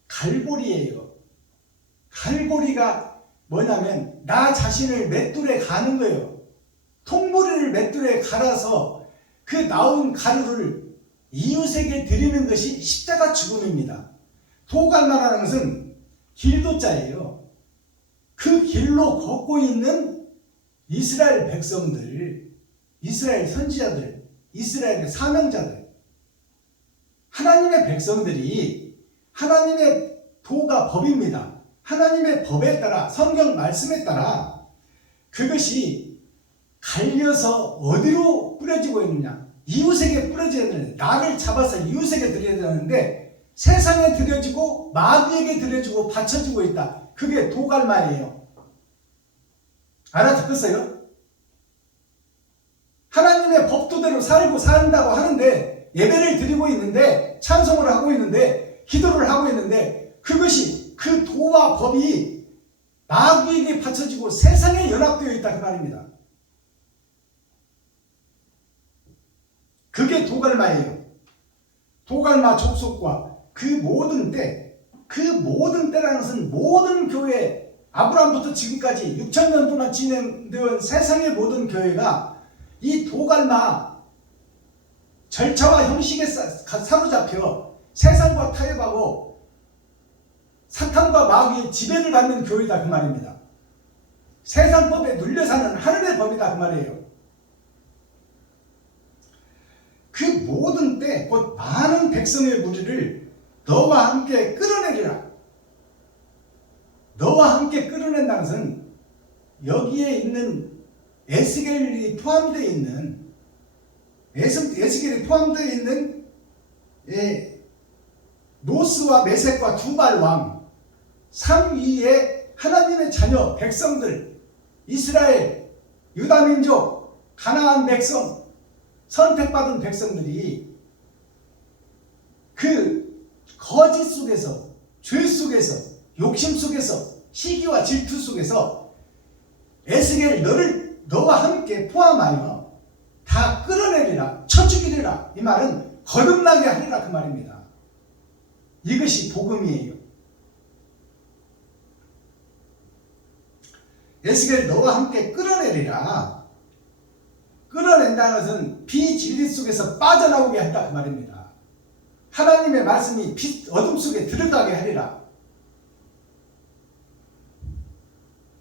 갈고리예요. 갈고리가 뭐냐면 나 자신을 맷돌에 가는 거예요. 통보리를 맷돌에 갈아서 그 나온 가루를 이웃에게 드리는 것이 십자가 죽음입니다. 도갈마라는 것은 길도자예요. 그 길로 걷고 있는 이스라엘 백성들, 이스라엘 선지자들, 이스라엘의 사명자들, 하나님의 백성들이 하나님의 도가 법입니다. 하나님의 법에 따라 성경 말씀에 따라 그것이 갈려서 어디로 뿌려지고 있느냐? 이웃에게 뿌려져야 되는데, 나를 잡아서 이웃에게 드려야 되는데 세상에 드려지고 마귀에게 드려지고 바쳐지고 있다. 그게 도갈마예요. 알아듣겠어요? 하나님의 법도대로 살고 산다고 하는데, 예배를 드리고 있는데, 찬송을 하고 있는데, 기도를 하고 있는데, 그것이 그 도와 법이 마귀에게 바쳐지고 세상에 연합되어 있다 그 말입니다. 그게 도갈마예요. 도갈마 족속과 그 모든 때, 그 모든 때라는 것은 모든 교회, 아브라함부터 지금까지 6,000년 동안 진행되어 세상의 모든 교회가 이 도갈마 절차와 형식에 사로잡혀 세상과 타협하고 사탄과 마귀의 지배를 받는 교회다 그 말입니다. 세상법에 눌려 사는 하늘의 법이다 그 말이에요. 그 모든 때 곧 많은 백성의 무리를 너와 함께 끌어내리라. 너와 함께 끌어낸다는 것은 여기에 있는 에스겔이 포함되어 있는, 에스겔이 포함되어 있는 노스와 메섹과 두발 왕 3위의 하나님의 자녀 백성들, 이스라엘, 유다민족, 가나안 백성, 선택받은 백성들이 그 거짓 속에서, 죄 속에서, 욕심 속에서, 시기와 질투 속에서 에스겔 너와 함께 포함하여 다 끌어내리라, 쳐 죽이리라. 이 말은 거듭나게 하리라 그 말입니다. 이것이 복음이에요. 에스겔 너와 함께 끌어내리라. 끌어낸다는 것은 비진리 속에서 빠져나오게 한다 그 말입니다. 하나님의 말씀이 어둠 속에 들어가게 하리라.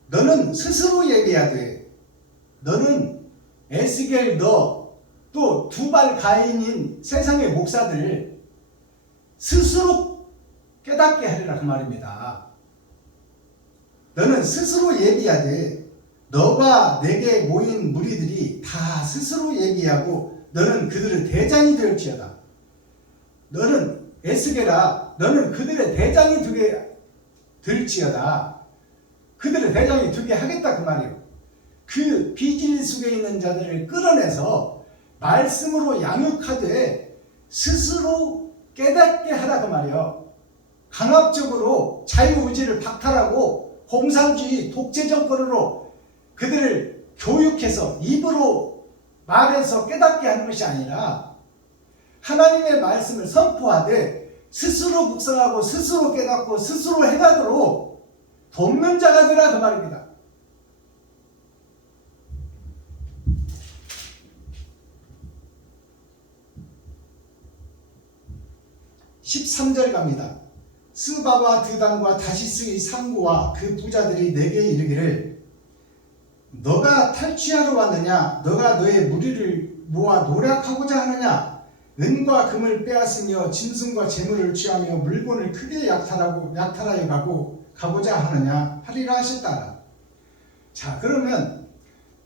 너는 스스로 얘기해야 돼. 너는 에스겔 또 두발 가인인 세상의 목사들 스스로 깨닫게 하리라 그 말입니다. 너는 스스로 얘기해야 돼. 너와 내게 모인 무리들이 다 스스로 얘기하고 너는 그들의 대장이 될지어다. 너는 에스겔아, 너는 그들의 대장이 될지어다. 그들의 대장이 되게 하겠다 그 말이에요. 그 비진리 속에 있는 자들을 끌어내서 말씀으로 양육하되 스스로 깨닫게 하라 그 말이에요. 강압적으로 자유의지를 박탈하고 공산주의 독재 정권으로 그들을 교육해서 입으로 말해서 깨닫게 하는 것이 아니라 하나님의 말씀을 선포하되 스스로 묵상하고 스스로 깨닫고 스스로 해가도록 돕는 자가 되라 그 말입니다. (13절) 갑니다. 스바와 드단과 다시스의 상구와 그 부자들이 내게 이르기를 너가 탈취하러 왔느냐? 너가 너의 무리를 모아 노략하고자 하느냐? 은과 금을 빼앗으며 짐승과 재물을 취하며 물건을 크게 약탈하여 가고자 하느냐? 하리라 하셨다. 자, 그러면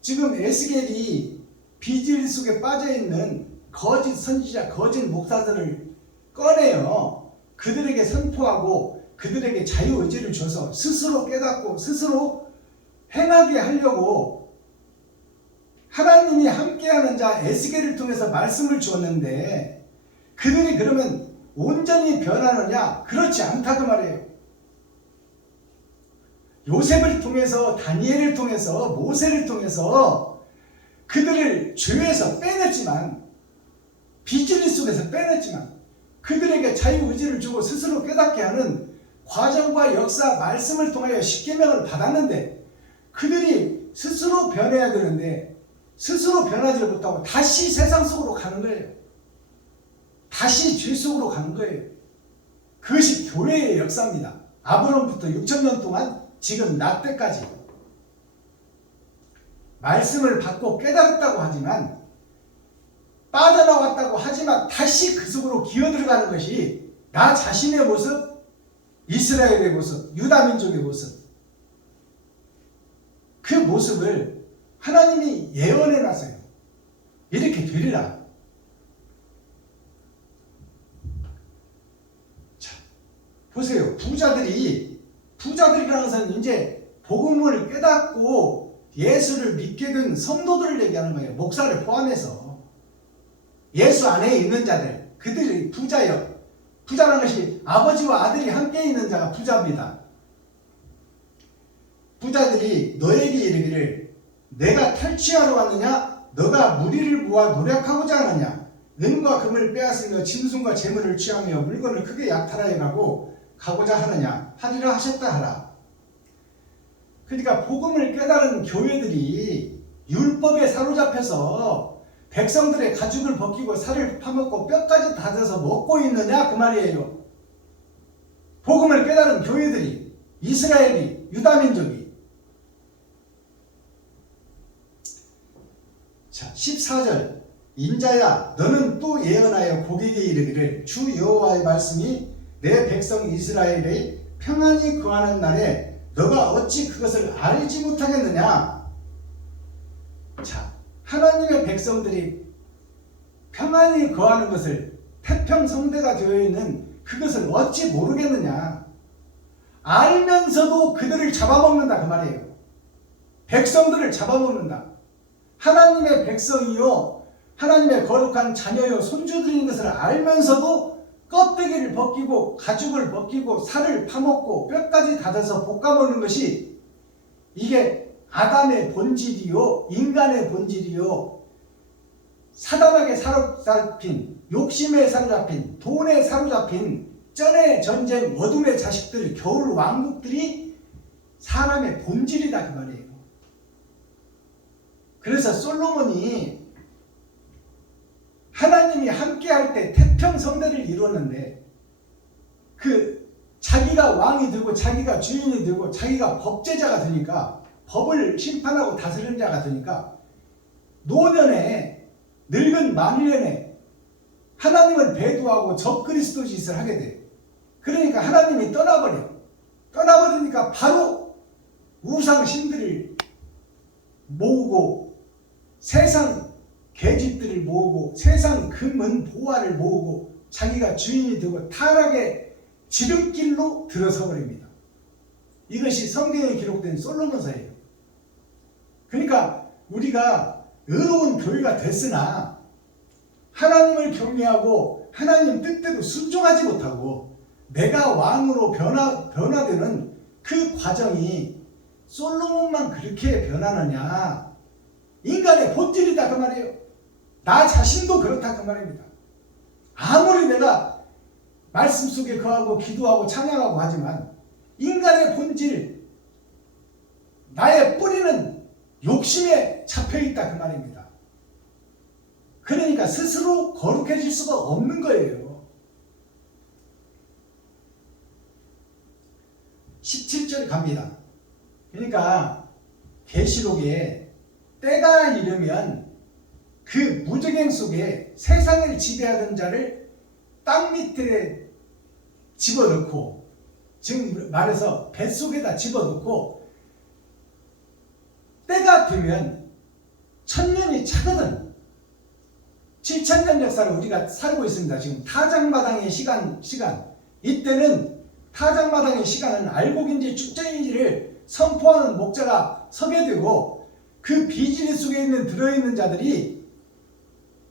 지금 에스겔이 비진리 속에 빠져있는 거짓 선지자, 거짓 목사들을 꺼내요. 그들에게 선포하고 그들에게 자유의지를 줘서 스스로 깨닫고 스스로 행하게 하려고 하나님이 함께하는 자 에스겔을 통해서 말씀을 주었는데 그들이 그러면 온전히 변하느냐? 그렇지 않다 그 말이에요. 요셉을 통해서, 다니엘을 통해서, 모세를 통해서 그들을 죄에서 빼냈지만, 비주리 속에서 빼냈지만, 그들에게 자유의지를 주고 스스로 깨닫게 하는 과정과 역사, 말씀을 통하여 십계명을 받았는데, 그들이 스스로 변해야 되는데 스스로 변하지 못하고 다시 세상 속으로 가는 거예요. 다시 죄 속으로 가는 거예요. 그것이 교회의 역사입니다. 아브라함부터 6,000년 동안 지금 나 때까지 말씀을 받고 깨달았다고 하지만, 빠져나왔다고 하지만 다시 그 속으로 기어들어가는 것이 나 자신의 모습, 이스라엘의 모습, 유다민족의 모습, 그 모습을 하나님이 예언해 놨어요. 이렇게 되리라. 자, 보세요. 부자들이라는 것은 이제 복음을 깨닫고 예수를 믿게 된 성도들을 얘기하는 거예요. 목사를 포함해서. 예수 안에 있는 자들, 그들이 부자요. 부자라는 것이 아버지와 아들이 함께 있는 자가 부자입니다. 부자들이 너에게 이르기를 내가 탈취하러 왔느냐? 너가 무리를 모아 노력하고자 하느냐? 은과 금을 빼앗으며 짐승과 재물을 취하며 물건을 크게 약탈하여 가고자 하느냐? 하리라 하셨다 하라. 그러니까 복음을 깨달은 교회들이 율법에 사로잡혀서 백성들의 가죽을 벗기고 살을 파먹고 뼈까지 닫아서 먹고 있느냐? 그 말이에요. 복음을 깨달은 교회들이, 이스라엘이, 유다민족이. 자, 14절. 인자야 너는 또 예언하여 고객에게 이르기를 주 여호와의 말씀이 내 백성 이스라엘의 평안히 거하는 날에 너가 어찌 그것을 알지 못하겠느냐. 자, 하나님의 백성들이 평안히 거하는 것을, 태평성대가 되어 있는 그것을 어찌 모르겠느냐. 알면서도 그들을 잡아먹는다 그 말이에요. 백성들을 잡아먹는다. 하나님의 백성이요, 하나님의 거룩한 자녀요, 손주들인 것을 알면서도 껍데기를 벗기고 가죽을 벗기고 살을 파먹고 뼈까지 닫아서 볶아먹는 것이, 이게 아담의 본질이요, 인간의 본질이요, 사단에게 사로잡힌, 욕심에 사로잡힌, 돈에 사로잡힌 쩐의 전쟁, 어둠의 자식들, 겨울 왕국들이 사람의 본질이다 그 말이에요. 그래서 솔로몬이 하나님이 함께 할 때 태평성대를 이루었는데, 그 자기가 왕이 되고 자기가 주인이 되고 자기가 법제자가 되니까, 법을 심판하고 다스리는 자가 되니까 노년에, 늙은 만년에 하나님을 배도하고 적그리스도 짓을 하게 돼. 그러니까 하나님이 떠나버리니까 바로 우상 신들을 모으고 세상 계집들을 모으고 세상 금은 보화를 모으고 자기가 주인이 되고 타락의 지름길로 들어서 버립니다. 이것이 성경에 기록된 솔로몬서예요. 그러니까 우리가 의로운 교회가 됐으나 하나님을 경외하고 하나님 뜻대로 순종하지 못하고 내가 왕으로 변화되는 그 과정이 솔로몬만 그렇게 변하느냐? 인간의 본질이다 그 말이에요. 나 자신도 그렇다 그 말입니다. 아무리 내가 말씀 속에 거하고 기도하고 찬양하고 하지만 인간의 본질, 나의 뿌리는 욕심에 잡혀있다 그 말입니다. 그러니까 스스로 거룩해질 수가 없는 거예요. 17절 갑니다. 그러니까 계시록에 때가 이르면 그 무저갱 속에 세상을 지배하던 자를 땅 밑에 집어넣고, 지금 말해서 뱃속에다 집어넣고, 때가 되면 천년이 차거든. 7,000년 역사를 우리가 살고 있습니다. 지금 타작마당의 시간. 이때는 타작마당의 시간은 알곡인지 축제인지를 선포하는 목자가 서게 되고, 그 비지리 속에 들어있는 자들이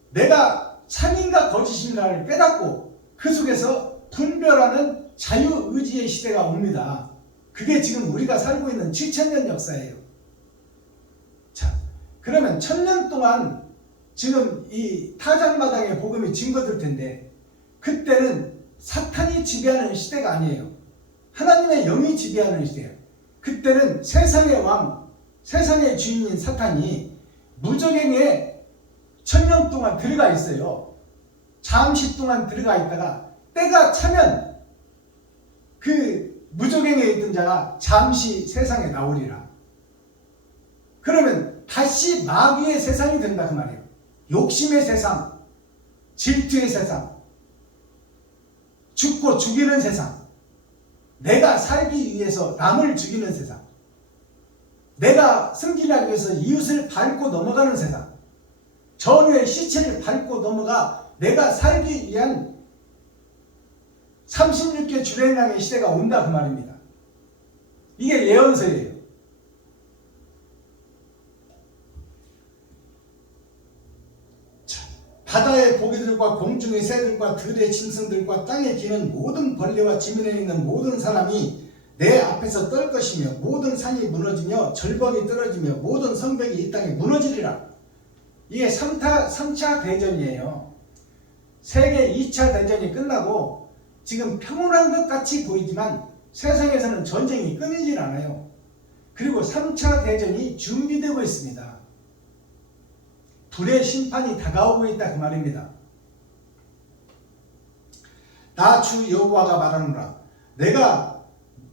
내가 참인가 거짓인가를 깨닫고 그 속에서 분별하는 자유의지의 시대가 옵니다. 그게 지금 우리가 살고 있는 7000년 역사예요. 자, 그러면 1000년 동안 지금 이 타작마당의 복음이 증거될 텐데, 그때는 사탄이 지배하는 시대가 아니에요. 하나님의 영이 지배하는 시대예요. 그때는 세상의 왕, 세상의 주인인 사탄이 무적행에 1000년 동안 들어가 있어요. 잠시 동안 들어가 있다가 때가 차면 그 무적행에 있던 자가 잠시 세상에 나오리라. 그러면 다시 마귀의 세상이 된다 그 말이에요. 욕심의 세상, 질투의 세상, 죽고 죽이는 세상, 내가 살기 위해서 남을 죽이는 세상, 내가 승진하기 위해서 이웃을 밟고 넘어가는 세상, 전우의 시체를 밟고 넘어가 내가 살기 위한 36개 주례랑의 시대가 온다 그 말입니다. 이게 예언서예요. 바다의 고기들과 공중의 새들과 들의 짐승들과 땅에 기는 모든 벌레와 지면에 있는 모든 사람이 내 앞에서 떨 것이며 모든 산이 무너지며 절벽이 떨어지며 모든 성벽이 이 땅에 무너지리라. 이게 3차 대전이에요. 세계 2차 대전이 끝나고 지금 평온한 것 같이 보이지만 세상에서는 전쟁이 끊이질 않아요. 그리고 3차 대전이 준비되고 있습니다. 불의 심판이 다가오고 있다 그 말입니다. 나 주 여호와가 말하노라. 내가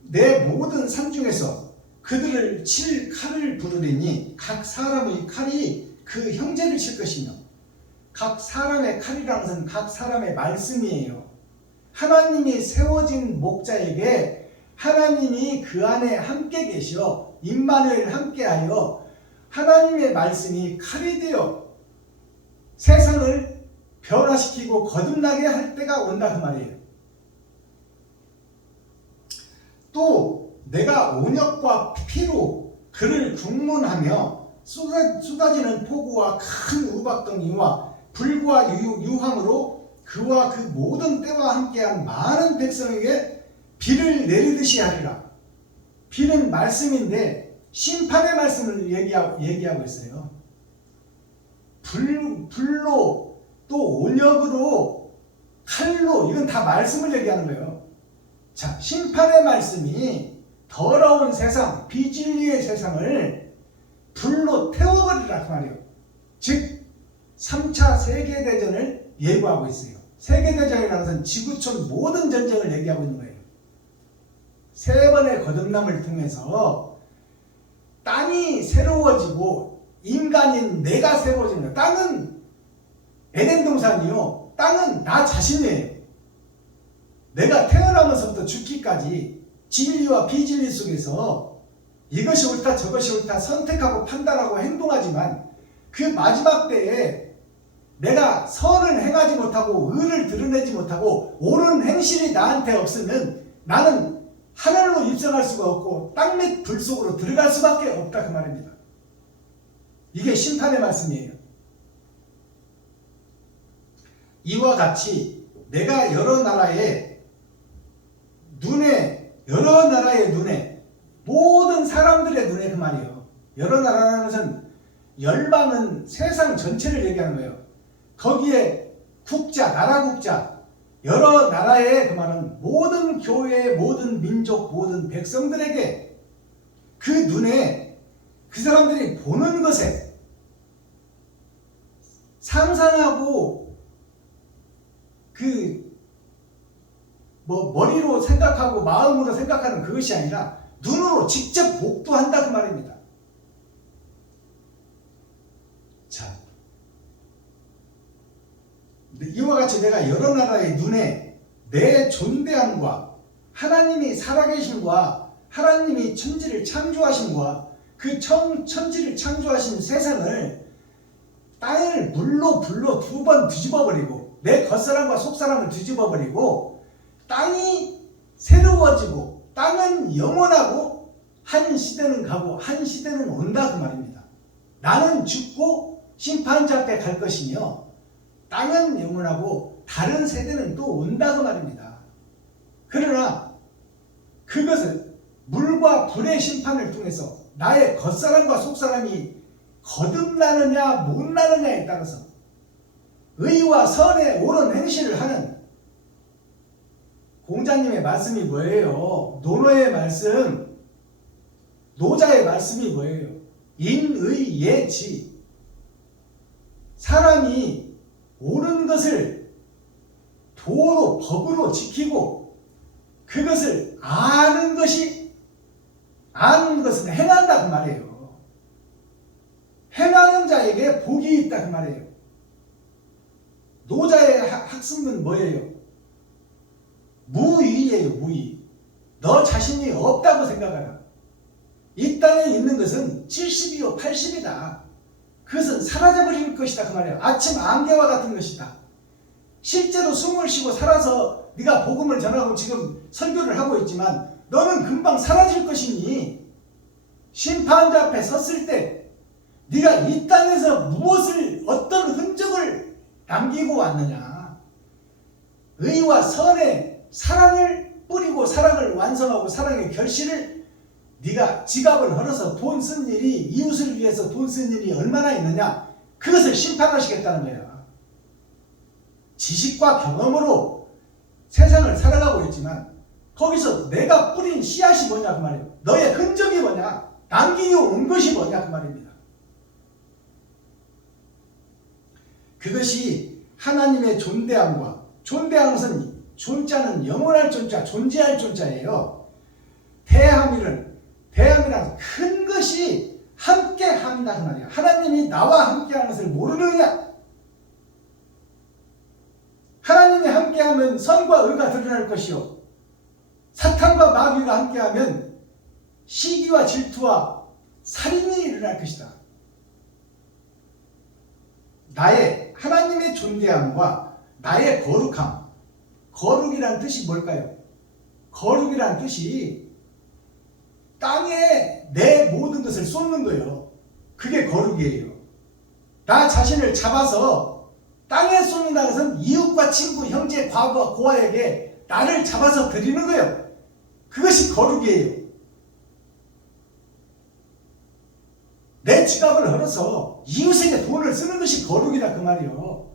내 모든 산 중에서 그들을 칠 칼을 부르리니 각 사람의 칼이 그 형제를 칠 것이며, 각 사람의 칼이라는 것은 각 사람의 말씀이에요. 하나님이 세워진 목자에게 하나님이 그 안에 함께 계셔 임마누엘 함께하여 하나님의 말씀이 칼이 되어 세상을 변화시키고 거듭나게 할 때가 온다 그 말이에요. 또 내가 온역과 피로 그를 국문하며 쏟아지는 폭우와 큰 우박덩이와 불과 유황으로 그와 그 모든 때와 함께한 많은 백성에게 비를 내리듯이 하리라. 비는 말씀인데 심판의 말씀을 얘기하고 있어요. 불로 또 온역으로 칼로, 이건 다 말씀을 얘기하는 거예요. 자, 심판의 말씀이 더러운 세상, 비진리의 세상을 불로 태워버리라 그 말이에요. 즉 3차 세계대전을 예고하고 있어요. 세계대전이라는 것은 지구촌 모든 전쟁을 얘기하고 있는 거예요. 세 번의 거듭남을 통해서 땅이 새로워지고 인간인 내가 새로워집니다. 땅은 에덴 동산이요. 땅은 나 자신이에요. 내가 태어나면서부터 죽기까지 진리와 비진리 속에서 이것이 옳다 저것이 옳다 선택하고 판단하고 행동하지만 그 마지막 때에 내가 선을 행하지 못하고 의를 드러내지 못하고 옳은 행실이 나한테 없으면 나는 하늘로 입성할 수가 없고 땅 및 불 속으로 들어갈 수밖에 없다 그 말입니다. 이게 심판의 말씀이에요. 이와 같이 내가 여러 나라의 눈에 모든 사람들의 눈에 그 말이에요. 여러 나라라는 것은 열방은 세상 전체를 얘기하는 거예요. 거기에 국자, 나라 국자, 여러 나라의 그 말은 모든 교회, 모든 민족, 모든 백성들에게 그 눈에 그 사람들이 보는 것에 상상하고 머리로 생각하고 마음으로 생각하는 그것이 아니라 눈으로 직접 목도한다 그 말입니다. 자, 이와 같이 내가 여러 나라의 눈에 내 존대함과 하나님이 살아계심과 하나님이 천지를 창조하심과 그 천지를 창조하신 세상을 땅을 물로 불로 두 번 뒤집어버리고 내 겉사람과 속사람을 뒤집어버리고 땅이 새로워지고 땅은 영원하고 한 시대는 가고 한 시대는 온다 그 말입니다. 나는 죽고 심판자 앞에 갈 것이며 땅은 영원하고 다른 세대는 또 온다 그 말입니다. 그러나 그것을 물과 불의 심판을 통해서 나의 겉사람과 속사람이 거듭나느냐 못나느냐에 따라서 의와 선의 옳은 행실을 하는 공자님의 말씀이 뭐예요? 노노의 말씀, 노자의 말씀이 뭐예요? 인의예지. 사람이 옳은 것을 도로 법으로 지키고 그것을 아는 것은 행한다 그 말이에요. 행하는 자에게 복이 있다 그 말이에요. 노자의 학습은 뭐예요? 무의예요. 무의. 너 자신이 없다고 생각하라. 이 땅에 있는 것은 70이요 80이다. 그것은 사라져버릴 것이다 그 말이에요. 아침 안개와 같은 것이다. 실제로 숨을 쉬고 살아서 네가 복음을 전하고 지금 설교를 하고 있지만 너는 금방 사라질 것이니 심판자 앞에 섰을 때 네가 이 땅에서 무엇을 어떤 흔적을 남기고 왔느냐. 의와 선의 사랑을 뿌리고 사랑을 완성하고 사랑의 결실을 네가 지갑을 헐어서 돈 쓴 일이 이웃을 위해서 돈 쓴 일이 얼마나 있느냐. 그것을 심판하시겠다는 거야. 지식과 경험으로 세상을 살아가고 있지만 거기서 내가 뿌린 씨앗이 뭐냐 그 말이에요. 너의 흔적이 뭐냐. 남기고 온 것이 뭐냐 그 말입니다. 그것이 하나님의 존대함과 존대한 것은 존자는 영원할 존자, 존재할 존자예요. 대함이란 큰 것이 함께 한다 그 말이에요. 하나님이 나와 함께 하는 것을 모르느냐. 하나님이 함께하면 선과 의가 드러날 것이요 사탄과 마귀가 함께하면 시기와 질투와 살인이 일어날 것이다. 나의 하나님의 존재함과 나의 거룩함. 거룩이란 뜻이 뭘까요? 거룩이란 뜻이 땅에 내 모든 것을 쏟는 거예요. 그게 거룩이에요. 나 자신을 잡아서 땅에 쏟는다는 것은 이웃과 친구, 형제, 과부와 고아에게 나를 잡아서 드리는 거예요. 그것이 거룩이에요. 내 지갑을 헐어서 이웃에게 돈을 쓰는 것이 거룩이다 그 말이요.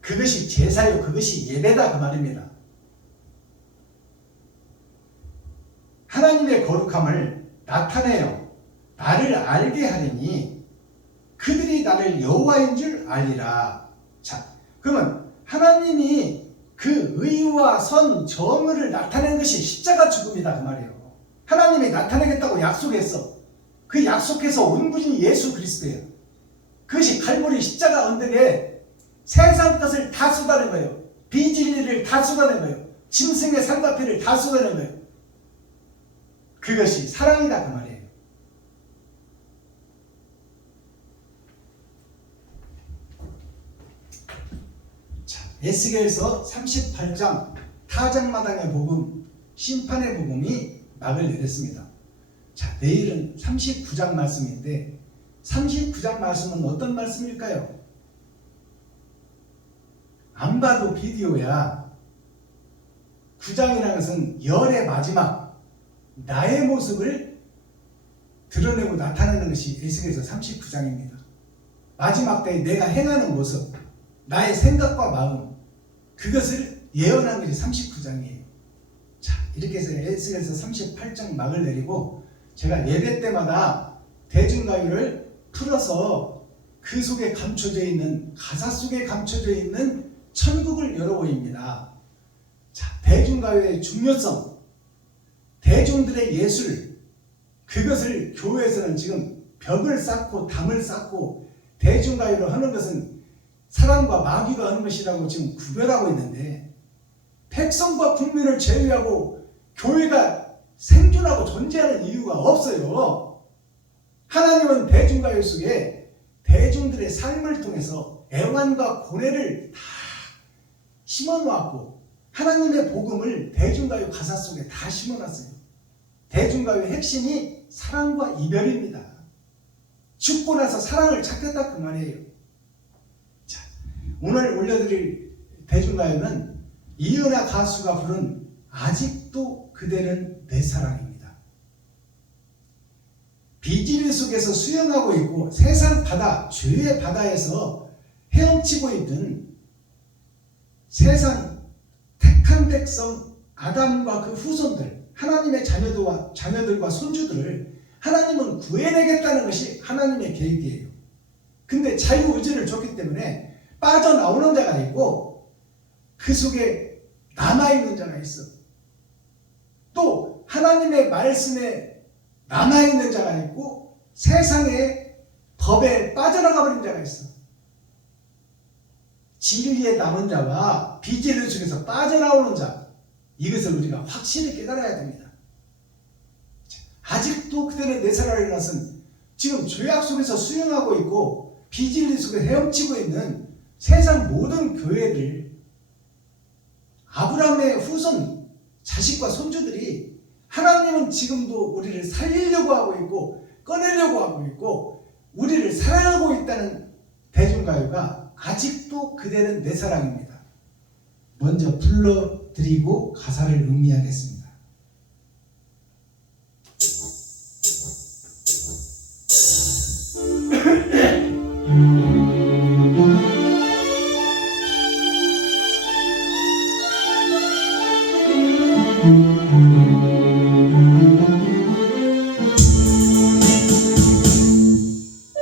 그것이 제사요. 그것이 예배다 그 말입니다. 하나님의 거룩함을 나타내요. 나를 알게 하리니 그들이 나를 여호와인 줄 알리라. 자, 그러면 하나님이 그 의와 선, 정의를 나타낸 것이 십자가 죽음이다 그 말이에요. 하나님이 나타내겠다고 약속했어. 그 약속해서 온 분이 예수 그리스도예요. 그것이 갈보리 십자가 언덕에 세상 것을 다 쏟아낸 거예요. 비진리를 다 쏟아낸 거예요. 짐승의 상가피를 다 쏟아낸 거예요. 그것이 사랑이다 그 말이에요. 자, 에스겔서 38장 타작마당의 복음, 심판의 복음이 막을 내렸습니다. 자, 내일은 39장 말씀인데 39장 말씀은 어떤 말씀일까요? 안 봐도 비디오야. 9장이라는 것은 열의 마지막 나의 모습을 드러내고 나타내는 것이 에스겔서 39장입니다. 마지막 때에 내가 행하는 모습, 나의 생각과 마음, 그것을 예언한 것이 39장이에요. 자, 이렇게 해서 에스겔서 38장 막을 내리고 제가 예배 때마다 대중가요를 풀어서 그 속에 감춰져 있는, 가사 속에 감춰져 있는 천국을 열어보입니다. 자, 대중가요의 중요성, 대중들의 예술, 그것을 교회에서는 지금 벽을 쌓고 담을 쌓고 대중가요를 하는 것은 사람과 마귀가 하는 것이라고 지금 구별하고 있는데, 백성과 국민을 제외하고 교회가 생존하고 존재하는 이유가 없어요. 하나님은 대중가요 속에 대중들의 삶을 통해서 애환과 고뇌를 다 심어놓았고 하나님의 복음을 대중가요 가사 속에 다 심어놨어요. 대중가요의 핵심이 사랑과 이별입니다. 죽고 나서 사랑을 찾겠다 그 말이에요. 자, 오늘 올려드릴 대중가요는 이은하 가수가 부른 아직도 그대는 내 사랑입니다. 비질 속에서 수영하고 있고 세상 바다, 죄의 바다에서 헤엄치고 있는 세상 택한 백성 아담과 그 후손들, 하나님의 자녀들과 손주들을 하나님은 구해내겠다는 것이 하나님의 계획이에요. 근데 자유의지를 줬기 때문에 빠져나오는 자가 있고 그 속에 남아있는 자가 있어. 또 하나님의 말씀에 남아있는 자가 있고 세상의 법에 빠져나가 버린 자가 있어. 진리에 남은 자와 비진리 속에서 빠져나오는 자, 이것을 우리가 확실히 깨달아야 됩니다. 아직도 그대는 내 사랑이라는 것은 지금 죄악 속에서 수영하고 있고 비진리 속에 헤엄치고 있는 세상 모든 교회들, 아브라함의 후손 자식과 손주들이 하나님은 지금도 우리를 살리려고 하고 있고 꺼내려고 하고 있고 우리를 사랑하고 있다는 대중가요가 아직도 그대는 내 사랑입니다. 먼저 불러드리고 가사를 음미하겠습니다.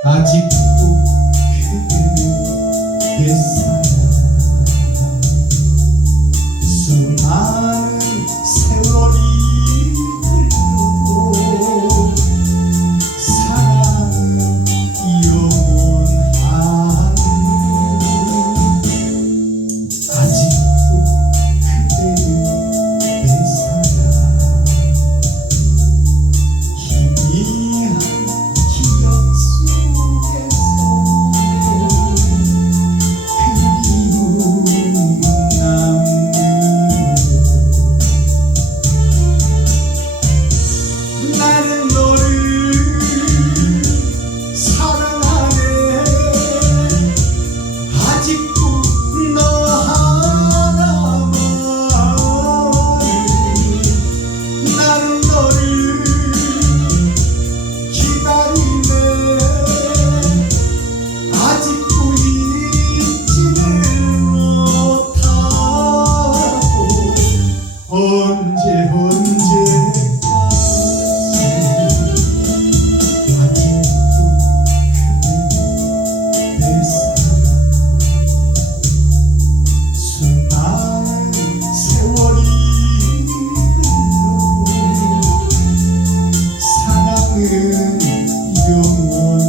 아직도 그대는 내 사랑, 수많은 세월이 흘러도 사랑은 영원한, 아직도 그대는 내 사랑, 희미한 기억 속에서 그리움은 남는, 나는 너를 사랑하네. 아직도 너 하나만을, 나는 너를 기다리네. 아직도 잊지를 못하고 언제까지 아직도 그대는 내 사랑, 수많은 세월이 흘러도 사랑은 영원한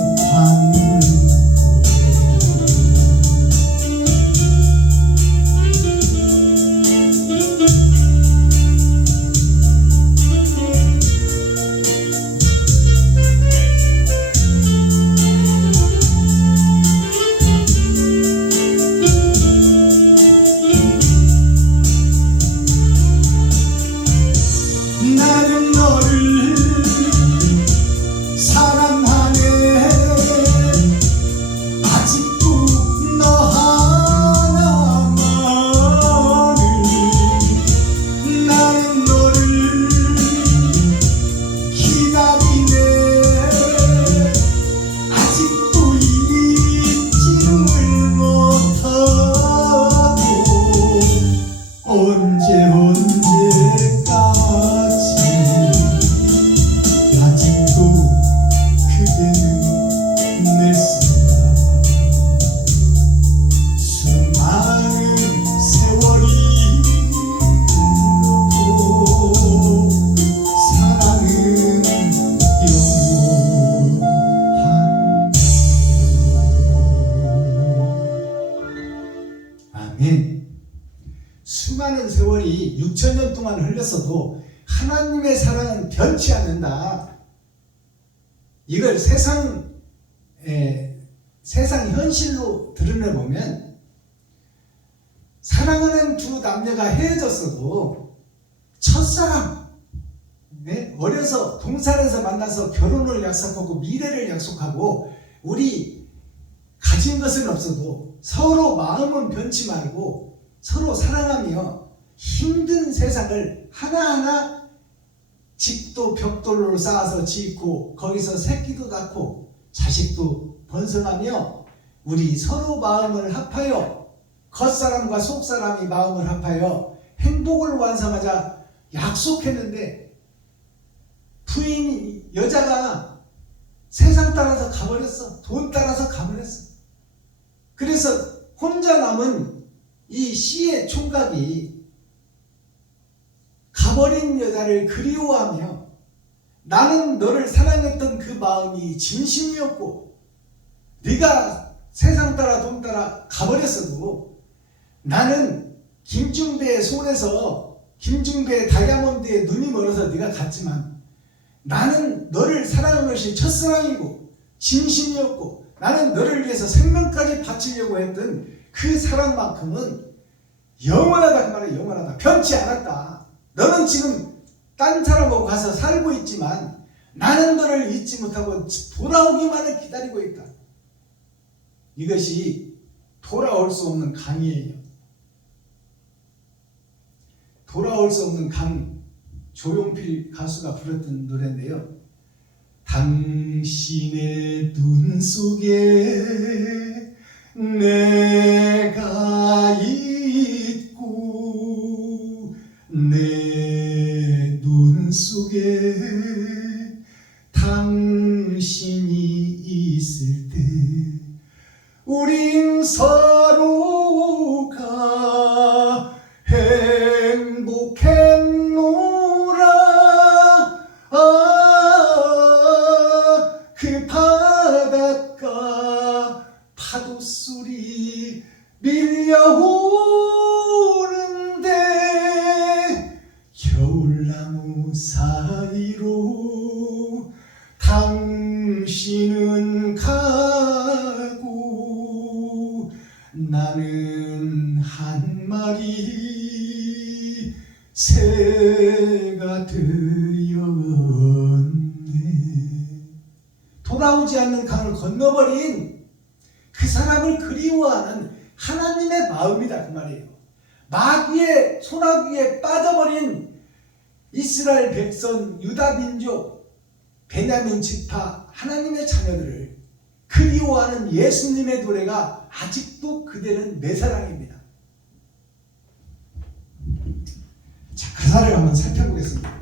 나는 너를 사랑하네. 아직도 너 하나만을, 나는 너를 기다리네. 아직도 잊지를 못하고 언제까지 아직도 그대는 내 사랑, 수많은 세월이 흘러도 사랑은 영원한. 아멘. 수많은 세월이 6,000년 동안 흘렀어도 하나님의 사랑은 변치 않는다. 이걸 세상 현실로 드러내보면 사랑하는 두 남녀가 헤어졌어도 첫사랑, 어려서 동산에서 만나서 결혼을 약속하고 미래를 약속하고 우리 가진 것은 없어도 서로 마음은 변치 말고 서로 사랑하며 힘든 세상을 하나하나 집도 벽돌로 쌓아서 짓고 거기서 새끼도 낳고 자식도 번성하며 우리 서로 마음을 합하여 겉사람과 속사람이 마음을 합하여 행복을 완성하자 약속했는데 부인 여자가 세상 따라서 가버렸어. 돈 따라서 가버렸어. 그래서 혼자 남은 이 시의 총각이 가버린 여자를 그리워하며 나는 너를 사랑했던 그 마음이 진심이었고 네가 세상 따라 돈 따라 가버렸어도 나는 김중배의 손에서 김중배의 다이아몬드에 눈이 멀어서 네가 갔지만 나는 너를 사랑한 것이 첫사랑이고 진심이었고 나는 너를 위해서 생명까지 바치려고 했던 그 사랑만큼은 영원하다 그 말이야. 영원하다. 변치 않았다. 너는 지금 딴 사람하고 가서 살고 있지만 나는 너를 잊지 못하고 돌아오기만을 기다리고 있다. 이것이 돌아올 수 없는 강이에요. 돌아올 수 없는 강, 조용필 가수가 불렀던 노래인데요. 당신의 눈 속에 내가 있고 내 눈 속에 당신이 있을 때 우린 서로가 행복했노라. 그 바닷가 파도 소리 밀려오는데 겨울나무 사이로 당신은 가고 나는 한 마리 새가 되었네. 돌아오지 않는 강을 건너버린 그 사람을 그리워하는 하나님의 마음이다 그 말이에요. 마귀의 소나기에 빠져버린 이스라엘 백성 유다 민족 베냐민 지파 하나님의 자녀들을 그리워하는 예수님의 노래가 아직도 그대는 내 사랑입니다. 자, 가사를 한번 살펴보겠습니다.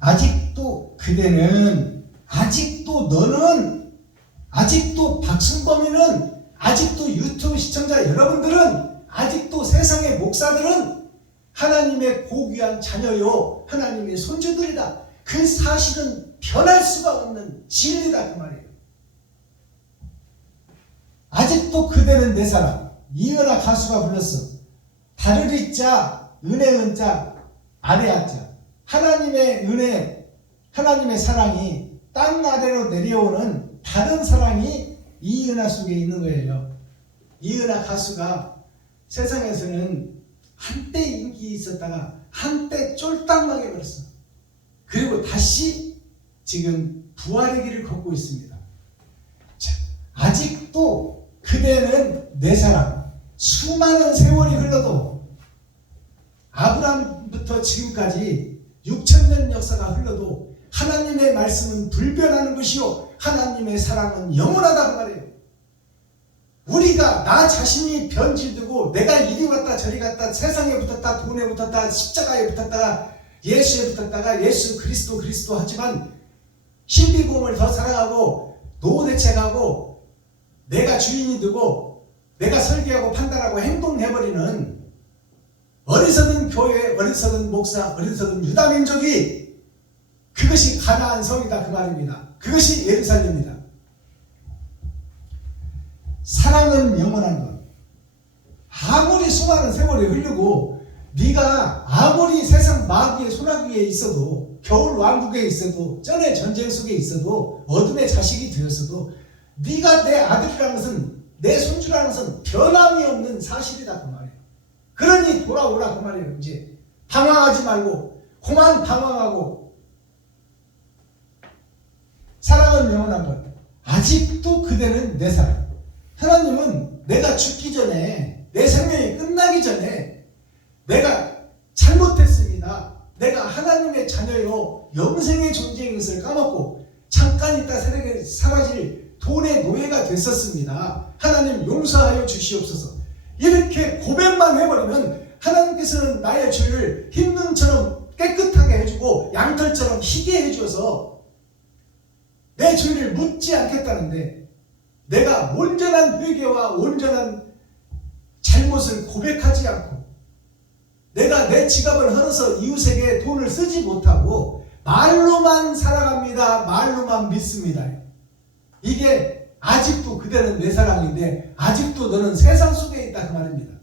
아직도 그대는, 아직도 너는, 아직도 박순범이는, 아직도 유튜브 시청자 여러분들은, 아직도 세상의 목사들은 하나님의 고귀한 자녀요 하나님의 손주들이다. 그 사실은 변할 수가 없는 진리다 그 말이에요. 아직도 그대는 내 사랑. 이은하 가수가 불렀어. 달을 잊자 은혜 은자 아래 앉자. 하나님의 은혜, 하나님의 사랑이 땅 아래로 내려오는 다른 사랑이 이은하 속에 있는 거예요. 이은하 가수가 세상에서는 한때 인기 있었다가 한때 쫄딱 망해버렸어. 그리고 다시 지금 부활의 길을 걷고 있습니다. 자, 아직도 그대는 내 사랑. 수많은 세월이 흘러도 아브라함부터 지금까지 6,000년 역사가 흘러도 하나님의 말씀은 불변하는 것이요 하나님의 사랑은 영원하다고 말해요. 우리가 나 자신이 변질되고 내가 이리 왔다 저리 갔다 세상에 붙었다 돈에 붙었다 십자가에 붙었다가 예수에 붙었다가 예수 그리스도 하지만 신비공을 더 사랑하고 노대책하고 내가 주인이 되고 내가 설계하고 판단하고 행동해버리는 어리석은 교회, 어리석은 목사, 어리석은 유다민족이 그것이 가나안 성이다 그 말입니다. 그것이 예루살렘이다. 사랑은 영원한 것. 아무리 수많은 세월이 흐르고 네가 아무리 세상 마귀의 소나기에 있어도 겨울 왕국에 있어도 전에 전쟁 속에 있어도 어둠의 자식이 되었어도 네가 내 아들이라는 것은 내 손주라는 것은 변함이 없는 사실이다 그 말이에요. 그러니 돌아오라 그 말이에요. 이제 방황하지 말고 그만 방황하고 영원한 영원한 것. 아직도 그대는 내 사랑. 하나님은 내가 죽기 전에, 내 생명이 끝나기 전에 내가 잘못했습니다, 내가 하나님의 자녀요 영생의 존재인 것을 까먹고 잠깐 있다 사라질 돈의 노예가 됐었습니다. 하나님 용서하여 주시옵소서. 이렇게 고백만 해버리면 하나님께서는 나의 죄를 흰 눈처럼 깨끗하게 해주고 양털처럼 희게 해주어서 내 죄를 묻지 않겠다는데, 내가 온전한 회개와 온전한 잘못을 고백하지 않고 내가 내 지갑을 헐어서 이웃에게 돈을 쓰지 못하고 말로만 살아갑니다, 말로만 믿습니다. 이게 아직도 그대는 내 사랑인데 아직도 너는 세상 속에 있다, 그 말입니다.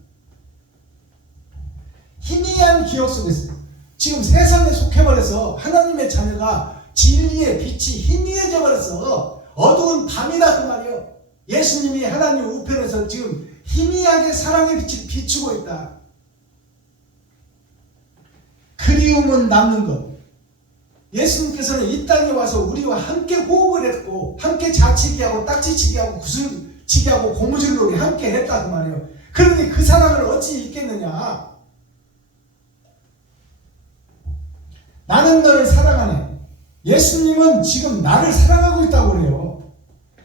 희미한 기억 속에서 지금 세상에 속해버려서 하나님의 자녀가 진리의 빛이 희미해져 버려서 어두운 밤이다, 그 말이요. 예수님이 하나님 우편에서 지금 희미하게 사랑의 빛이 비추고 있다. 그리움은 남는 것. 예수님께서는 이 땅에 와서 우리와 함께 호흡을 했고 함께 자치기 하고 딱지치기 하고 구슬치기 하고 고무줄놀이 함께 했다, 그 말이에요. 그러니 그 사랑을 어찌 잊겠느냐. 나는 너를 사랑하네. 예수님은 지금 나를 사랑하고 있다고 그래요.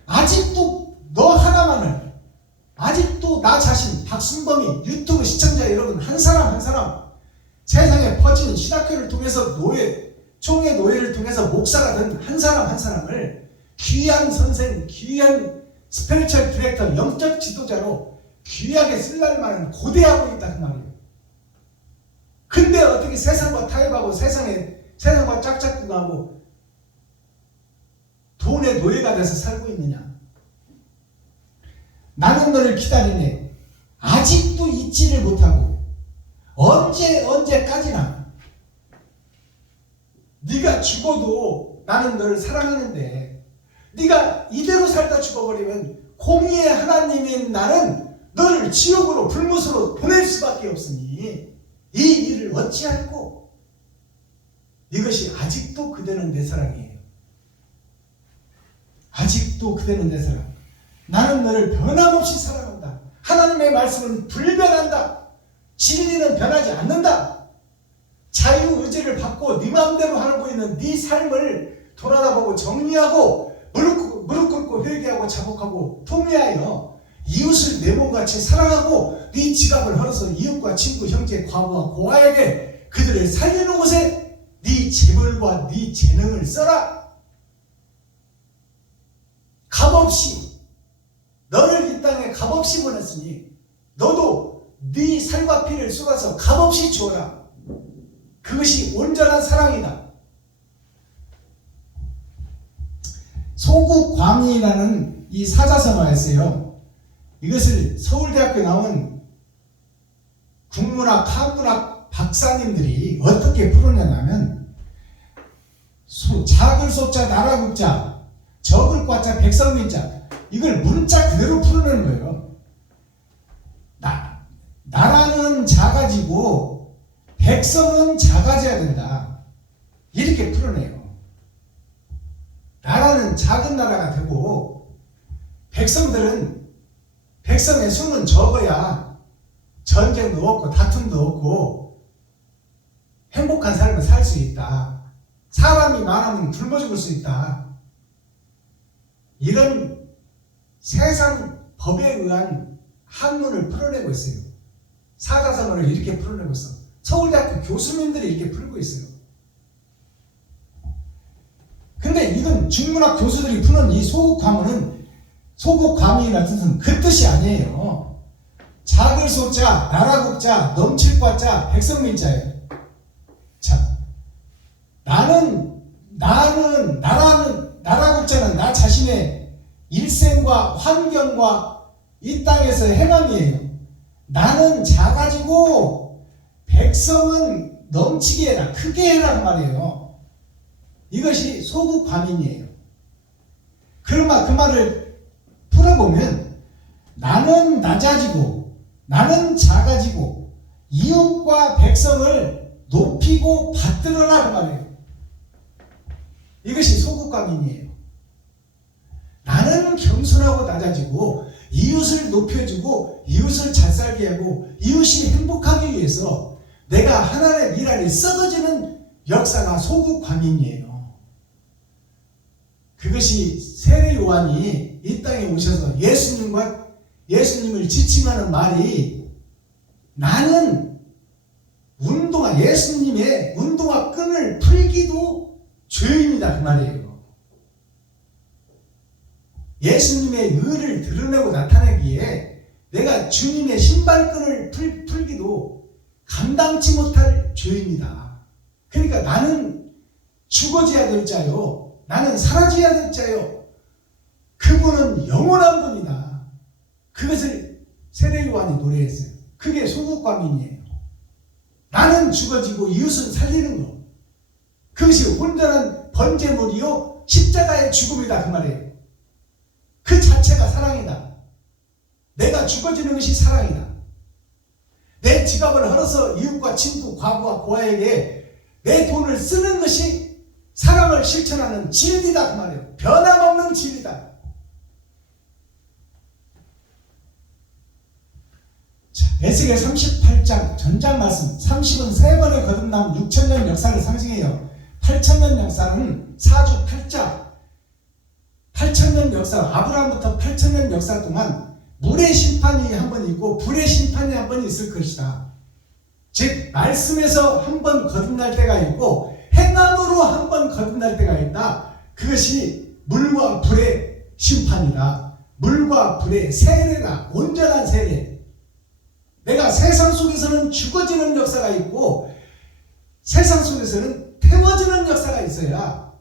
아직도 너 하나만을, 아직도 나 자신, 박순범이, 유튜브 시청자 여러분 한 사람 한 사람, 세상에 퍼지는 신학교를 통해서 총회 노예를 통해서 목사가 된 한 사람 한 사람을 귀한 선생, 귀한 스피리추얼 디렉터, 영적 지도자로 귀하게 쓸 날만은 고대하고 있다, 그 말이에요. 근데 어떻게 세상과 타협하고 세상과 짝짝꿍하고 돈의 노예가 돼서 살고 있느냐. 나는 너를 기다리네. 아직도 잊지를 못하고 언제까지나 네가 죽어도 나는 너를 사랑하는데, 네가 이대로 살다 죽어버리면 공의의 하나님인 나는 너를 지옥으로 불못으로 보낼 수밖에 없으니 이 일을 어찌할꼬. 이것이 아직도 그대는 내 사랑이에요. 아직도 그대는 내 사랑. 나는 너를 변함없이 사랑한다. 하나님의 말씀은 불변한다. 진리는 변하지 않는다. 자유의지를 받고 네 마음대로 하고 있는 네 삶을 돌아다보고 정리하고 무릎 꿇고 회개하고 자복하고 통회하여 이웃을 내 몸같이 사랑하고 네 지갑을 헐어서 이웃과 친구, 형제, 과부와 고아에게 그들을 살리는 곳에 네 재물과 네 재능을 써라. 값없이 너를 이 땅에 값없이 보냈으니 너도 네 살과 피를 쏟아서 값없이 주어라. 그것이 온전한 사랑이다. 소국광이라는 이 사자성어였어요. 이것을 서울대학교에 나온 국문학, 한문학 박사님들이 어떻게 풀어내냐면, 작을 소자, 나라국자, 적을 과자, 백성민자, 이걸 문자 그대로 풀어내는 거예요. 나라는 작아지고 백성은 작아져야 된다. 이렇게 풀어내요. 나라는 작은 나라가 되고 백성의 수는 적어야 전쟁도 없고 다툼도 없고 행복한 삶을 살 수 있다. 사람이 많으면 굶어 죽을 수 있다. 이런 세상 법에 의한 학문을 풀어내고 있어요. 사자성어를 이렇게 풀어내고 있어. 서울대학교 교수님들이 이렇게 풀고 있어요. 근데 이건 중문학 교수들이 푸는 이 소국과문은, 소국과문이라는 뜻은 그 뜻이 아니에요. 작을 소자, 나라국자, 넘칠 과자, 백성민자예요. 자, 나라국자는 나 자신의 일생과 환경과 이 땅에서 행함이에요. 나는 작아지고 백성은 넘치게 해라, 크게 해라 그 말이에요. 이것이 소국과민이에요. 그 말을 풀어보면, 나는 낮아지고 나는 작아지고 이웃과 백성을 높이고 받들어라 그 말이에요. 이것이 소국과민이에요. 나는 겸손하고 낮아지고 이웃을 높여주고 이웃을 잘 살게 하고 이웃이 행복하기 위해서 내가 하나님의 미랄이 썩어지는 역사가 소국 광인이에요. 그것이 세례 요한이 이 땅에 오셔서 예수님을 지칭하는 말이 나는 예수님의 운동화 끈을 풀기도 죄입니다. 그 말이에요. 예수님의 의를 드러내고 나타내기에 내가 주님의 신발끈을 풀기도 감당치 못할 죄입니다. 그러니까 나는 죽어져야 될 자요, 나는 사라져야 될 자요, 그분은 영원한 분이다. 그것을 세례 요한이 노래했어요. 그게 소국광인이에요. 나는 죽어지고 이웃은 살리는 것, 그것이 온전한 번제물이요 십자가의 죽음이다. 그 말이에요. 그 자체가 사랑이다. 내가 죽어지는 것이 사랑이다. 내 지갑을 헐어서 이웃과 친구, 과부와 고아에게 내 돈을 쓰는 것이 사랑을 실천하는 진리다. 그 말이에요. 변함없는 진리다. 자, 에스겔 38장 전장 말씀, 30은 3번의 거듭남 6천년 역사를 상징해요. 8천년 역사는 사주 8자, 8천년 역사, 아브라함부터 8천년 역사 동안 물의 심판이 한 번 있고 불의 심판이 한 번 있을 것이다. 즉 말씀에서 한 번 거듭날 때가 있고 행함으로 한 번 거듭날 때가 있다. 그것이 물과 불의 심판이다. 물과 불의 세례다. 온전한 세례. 내가 세상 속에서는 죽어지는 역사가 있고 세상 속에서는 태워지는 역사가 있어야,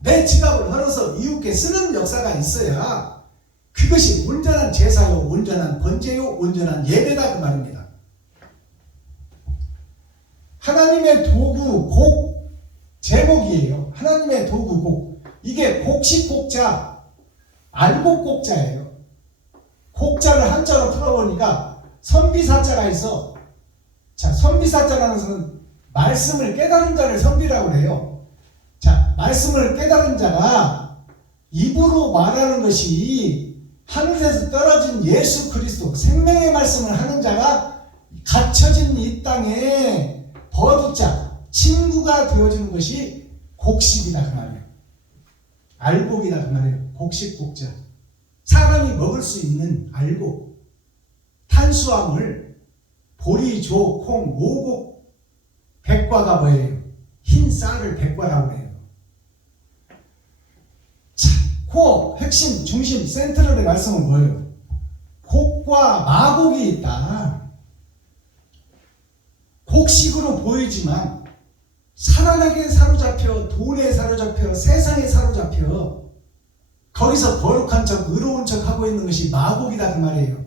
내 지갑을 헐어서 이웃께 쓰는 역사가 있어야 그것이 온전한 제사요, 온전한 번제요, 온전한 예배다. 그 말입니다. 하나님의 도구 곡 제목이에요. 하나님의 도구 곡. 이게 곡식곡자, 알곡곡자예요. 곡자를 한자로 풀어보니까 선비사자가 있어. 자, 선비사자라는 것은 말씀을 깨달은 자를 선비라고 해요. 자, 말씀을 깨달은 자가 입으로 말하는 것이 하늘에서 떨어진 예수 그리스도 생명의 말씀을 하는 자가 갇혀진 이 땅에 버두자, 친구가 되어지는 것이 곡식이다. 그 말이에요. 알곡이다. 그 말이에요. 곡식곡자. 사람이 먹을 수 있는 알곡. 탄수화물, 보리, 조, 콩, 오곡, 백과가 뭐예요? 흰 쌀을 백과라고 해요. 자, 코어, 핵심, 중심, 센트럴의 말씀은 뭐예요? 곡과 마곡이 있다. 곡식으로 보이지만 사랑에게 사로잡혀, 돈에 사로잡혀, 세상에 사로잡혀 거기서 거룩한 척, 의로운 척 하고 있는 것이 마곡이다. 그 말이에요.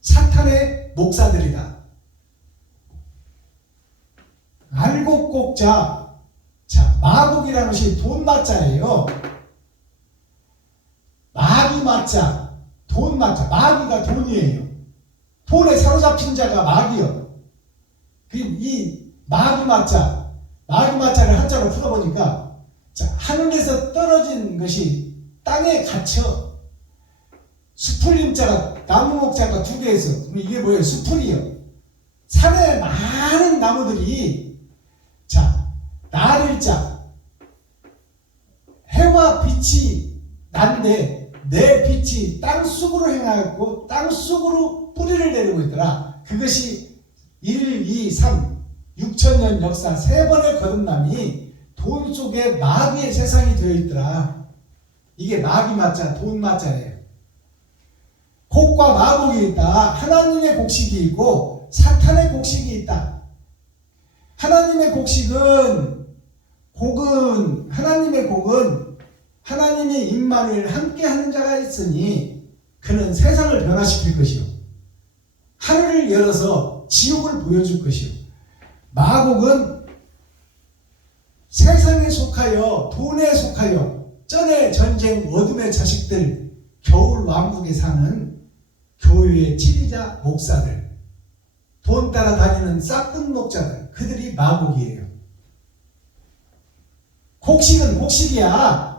사탄의 목사들이다. 알곡곡자. 자, 마곡이라는 것이 돈마자예요. 마귀마자, 돈마자. 마귀가 돈이에요. 돈에 사로잡힌 자가 마귀요. 이 마귀마자, 마귀마자를 한자로 풀어보니까, 자, 하늘에서 떨어진 것이 땅에 갇혀 수풀림자가, 나무목자가 두 개 있어. 그럼 이게 뭐예요? 수풀이요. 산에 많은 나무들이, 자, 나를자, 해와 빛이 난데 내 빛이 땅속으로 행하였고 땅속으로 뿌리를 내리고 있더라. 그것이 1, 2, 3, 6천년 역사 3번의 거듭남이 돈 속에 마귀의 세상이 되어 있더라. 이게 마귀마자, 돈마자예요. 곡과 마곡이 있다. 하나님의 곡식이 있고 사탄의 곡식이 있다. 하나님의 곡식은, 하나님의 곡은 하나님의 임마누엘 함께 하는 자가 있으니 그는 세상을 변화시킬 것이요, 하늘을 열어서 지옥을 보여줄 것이요, 마곡은 세상에 속하여, 돈에 속하여, 전의 전쟁 어둠의 자식들, 겨울 왕국에 사는 교회의 지리자 목사들, 돈 따라 다니는 싹든 목자들, 그들이 마곡이에요. 곡식은 곡식이야.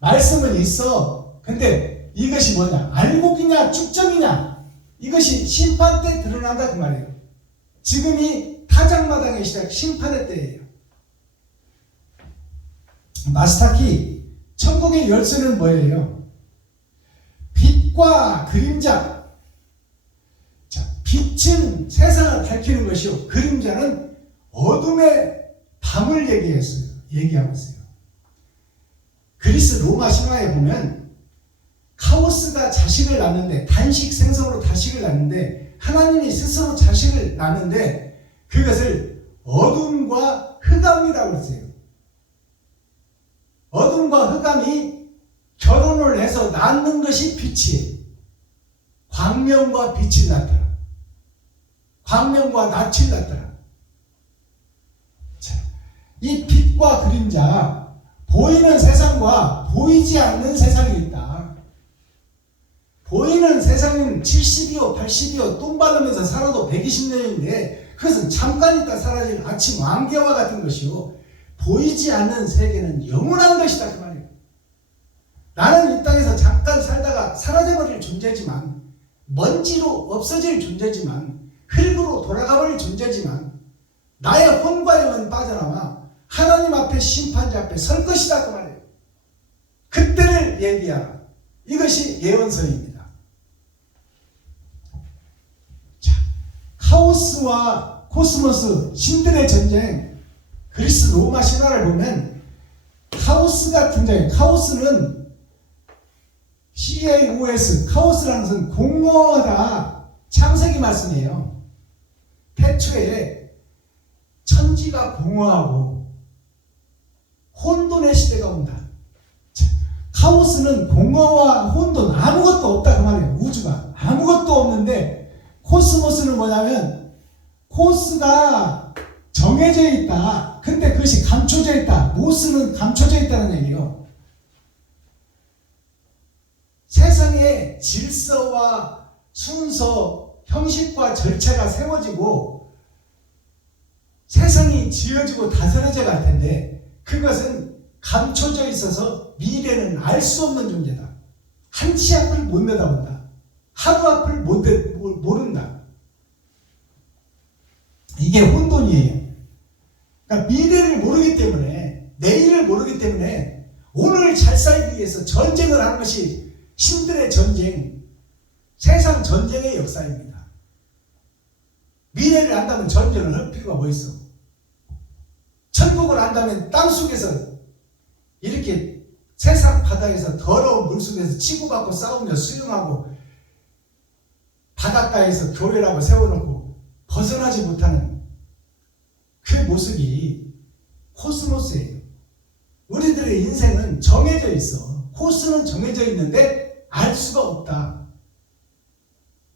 말씀은 있어. 근데 이것이 뭐냐? 알곡이냐 축적이냐? 이것이 심판 때 드러난다 그 말이에요. 지금이 타작마당의 시작, 심판의 때예요. 마스타키 천국의 열쇠는 뭐예요? 빛과 그림자. 자, 빛은 세상을 밝히는 것이요, 그림자는 어둠의 밤을 얘기하고 있어요. 그리스 로마 신화에 보면 카오스가 자식을 낳는데, 단식 생성으로 자식을 낳는데, 하나님이 스스로 자식을 낳는데 그것을 어둠과 흑암이라고 했어요. 어둠과 흑암이 결혼을 해서 낳는 것이 빛이에요. 광명과 빛이 나타나. 광명과 낯이 나타나. 자, 이 빛과 그림자, 보이는 세상과 보이지 않는 세상이 있다. 보이는 세상은 70이요 80이요 똥 바르면서 살아도 120년인데 그것은 잠깐 있다 사라질 아침 안개와 같은 것이요, 보이지 않는 세계는 영원한 것이다 그 말이에요. 나는 이 땅에서 잠깐 살다가 사라져버릴 존재지만, 먼지로 없어질 존재지만, 흙으로 돌아가버릴 존재지만, 나의 혼과 영은 빠져나와 하나님 앞에, 심판자 앞에 설 것이다 그 말이에요. 그때를 예비하라. 이것이 예언서입니다. 자, 카오스와 코스모스, 신들의 전쟁, 그리스 로마 신화를 보면 카오스가 등장해요. 카오스는 CAOS, 카오스라는 것은 공허하다, 창세기 말씀이에요. 태초에 천지가 공허하고 혼돈의 시대가 온다. 카오스는 공허와 혼돈, 아무것도 없다 그 말이에요. 우주가 아무것도 없는데, 코스모스는 뭐냐면 코스가 정해져 있다. 근데 그것이 감춰져 있다. 모스는 감춰져 있다는 얘기예요. 세상에 질서와 순서, 형식과 절차가 세워지고 세상이 지어지고 다스려져 갈 텐데, 그것은 감춰져 있어서 미래는 알 수 없는 존재다. 한치 앞을 못 내다본다. 하루 앞을 모른다. 이게 혼돈이에요. 그러니까 미래를 모르기 때문에, 내일을 모르기 때문에 오늘 잘 살기 위해서 전쟁을 하는 것이 신들의 전쟁, 세상 전쟁의 역사입니다. 미래를 안다면 전쟁을 할 필요가 뭐 있어? 천국을 안다면 땅속에서 이렇게 세상 바닥에서 더러운 물속에서 치고받고 싸우며 수영하고, 바닷가에서 교회라고 세워놓고 벗어나지 못하는 그 모습이 코스모스예요. 우리들의 인생은 정해져 있어. 코스는 정해져 있는데 알 수가 없다.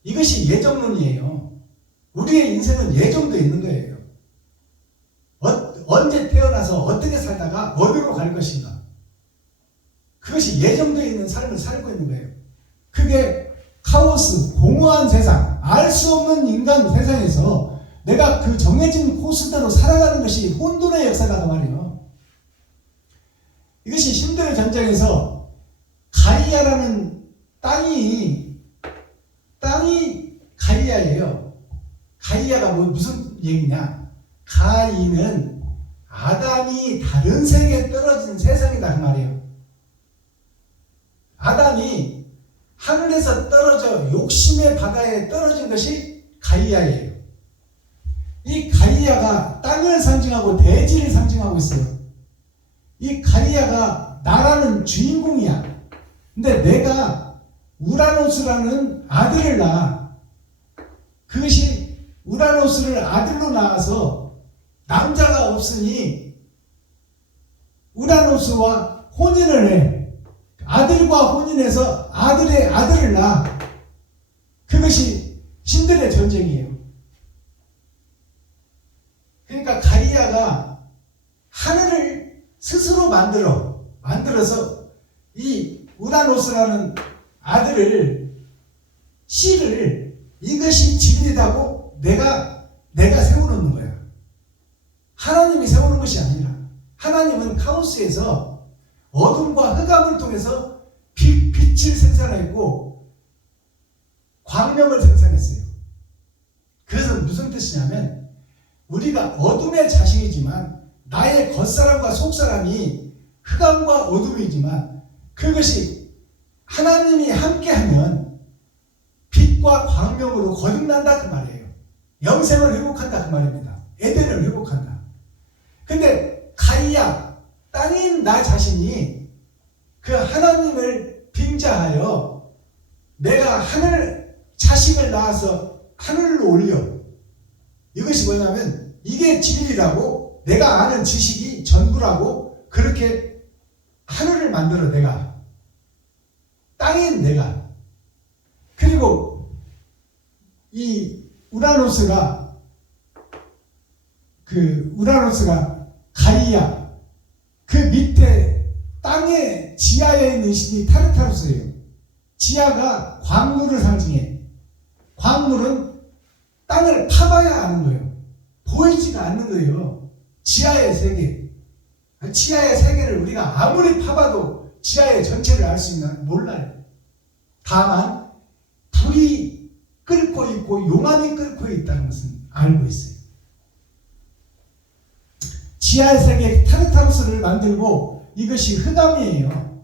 이것이 예정론이에요. 우리의 인생은 예정되어 있는 거예요. 언제 태어나서 어떻게 살다가 어디로 갈 것인가, 그것이 예정되어 있는 삶을 살고 있는 거예요. 그게 카오스, 공허한 세상, 알 수 없는 인간 세상에서 내가 그 정해진 코스대로 살아가는 것이 혼돈의 역사다 그 말이에요. 이것이 신들의 전쟁에서 가이아라는 땅이 가이아예요. 가이아가 무슨 얘기냐? 가이는 아담이 다른 세계에 떨어진 세상이다 그 말이에요. 아담이 하늘에서 떨어져 욕심의 바다에 떨어진 것이 가이아예요. 이 가이아가 땅을 상징하고 대지를 상징하고 있어요. 이 가이아가 나라는 주인공이야. 근데 내가 우라노스라는 아들을 낳아. 그것이 우라노스를 아들로 낳아서 남자가 없으니 우라노스와 혼인을 해. 아들과 혼인해서 아들의 아들을 낳아. 그것이 신들의 전쟁이에요. 그러니까 가이아가 하늘을 스스로 만들어서 이 우라노스라는 아들을, 씨를, 이것이 진리다고 내가 세워놓는 거야. 하나님이 세우는 것이 아니라, 하나님은 카오스에서 어둠과 흑암을 통해서 빛 빛을 생산했고 광명을 생산했어요. 그래서 무슨 뜻이냐면 우리가 어둠의 자식이지만 나의 겉사람과 속사람이 흑암과 어둠이지만 그것이 하나님이 함께하면 빛과 광명으로 거듭난다 그 말이에요. 영생을 회복한다 그 말입니다. 에덴을 회복한다. 근데 가이야 땅인 나 자신이 그 하나님을 빙자하여 내가 하늘 자식을 낳아서 하늘로 올려. 이것이 뭐냐면 이게 진리라고 내가 아는 지식이 전부라고 그렇게 하늘을 만들어 내가 땅인 내가. 그리고 이 우라노스가 가이아 그 밑에 땅의 지하에 있는 신이 타르타루스예요. 지하가 광물을 상징해. 광물은 땅을 파봐야 아는 거예요. 보이지가 않는 거예요. 지하의 세계. 지하의 세계를 우리가 아무리 파봐도 지하의 전체를 알 수 있나 몰라요. 다만 불이 끓고 있고 용암이 끓고 있다는 것은 알고 있어요. 지하의 세계 타르타루스를 만들고 이것이 흑암이에요.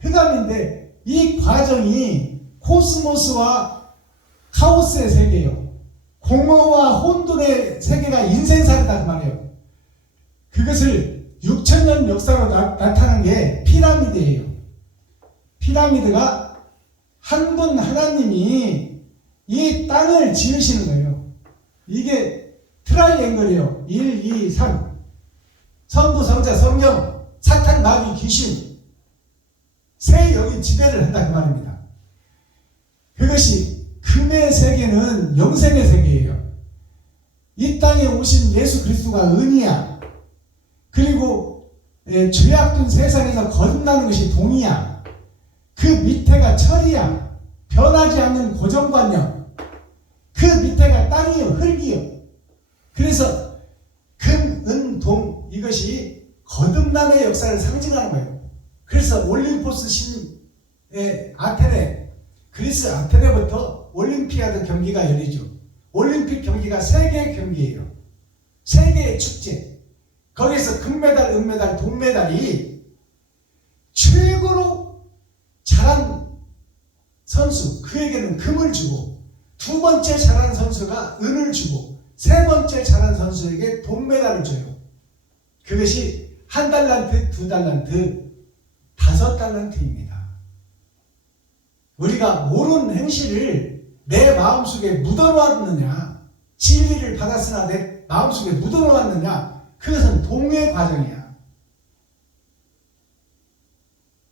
흑암인데 이 과정이 코스모스와 카오스의 세계예요. 공허와 혼돈의 세계가 인생살이다 그 말이에요. 그것을 6,000년 역사로 나타난 게 피라미드예요. 피라미드가 한 분 하나님이 이 땅을 지으시는 거예요. 이게 트라이앵글이에요. 1, 2, 3. 성부, 성자, 성령, 사탄, 마귀, 귀신 세 영이 지배를 한다 그 말입니다. 그것이 금의 세계는 영생의 세계예요. 이 땅에 오신 예수 그리스도가 은이야. 그리고 죄악된 세상에서 거듭나는 것이 동이야. 그 밑에가 철이야. 변하지 않는 고정관념. 그 밑에가 땅이요 흙이요. 그래서 금, 은, 동 이것이 거듭남의 역사를 상징하는 거예요. 그래서 올림포스 신의 아테네, 그리스 아테네부터 올림피아드 경기가 열리죠. 올림픽 경기가 세계 경기예요. 세계의 축제. 거기서 금메달, 은메달, 동메달이 최고로 잘한 선수, 그에게는 금을 주고 두 번째 잘한 선수가 은을 주고 세 번째 잘한 선수에게 동메달을 줘요. 그것이 1달란트, 2달란트, 5달란트입니다. 우리가 옳은 행실을 내 마음속에 묻어놓았느냐, 진리를 받았으나 내 마음속에 묻어놓았느냐, 그것은 동의 과정이야.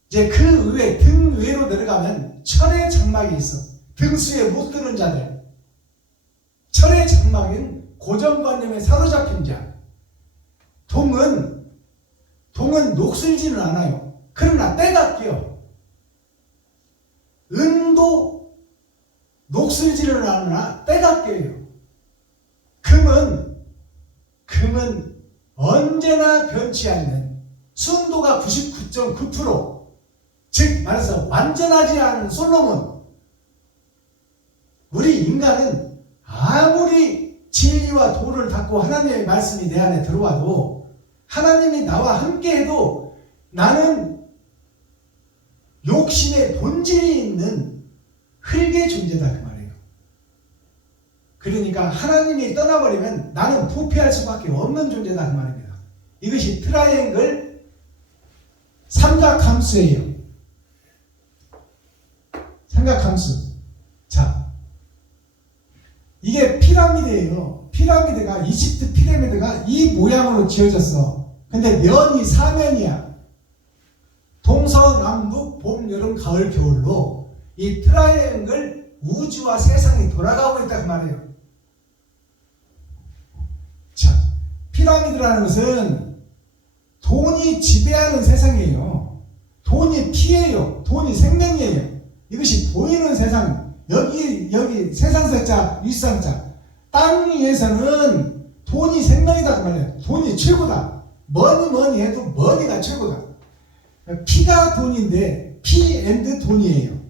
이제 그 위에 등 위로 내려가면 철의 장막이 있어. 등수에 못 드는 자들. 철의 장막은 고정관념에 사로잡힌 자. 동은 녹슬지는 않아요. 그러나 때가 껴. 은도 녹슬지는 않으나 때가 껴요. 금은 언제나 변치 않는 순도가 99.9%, 즉 말해서 완전하지 않은 솔로몬. 우리 인간은 아무리 진리와 도를 닫고 하나님의 말씀이 내 안에 들어와도 하나님이 나와 함께해도 나는 욕심의 본질이 있는 흙의 존재다 그 말이에요. 그러니까 하나님이 떠나버리면 나는 부패할 수밖에 없는 존재다 그 말입니다. 이것이 트라이앵글 삼각함수예요. 삼각함수. 자, 이게 피라미드예요. 피라미드가 이집트 피라미드가 이 모양으로 지어졌어. 근데 면이 사면이야. 동서남북 봄 여름 가을 겨울로 이 트라이앵글 우주와 세상이 돌아가고 있다 그 말이에요. 자, 피라미드라는 것은 돈이 지배하는 세상이에요. 돈이 피예요. 돈이 생명이에요. 이것이 보이는 세상. 여기 세상살자 윗상자. 땅 위에서는 돈이 생명이다 그 말이에요. 돈이 최고다. 뭐니 해도 머니가 최고다. 피가 돈인데 피 앤드 돈이에요.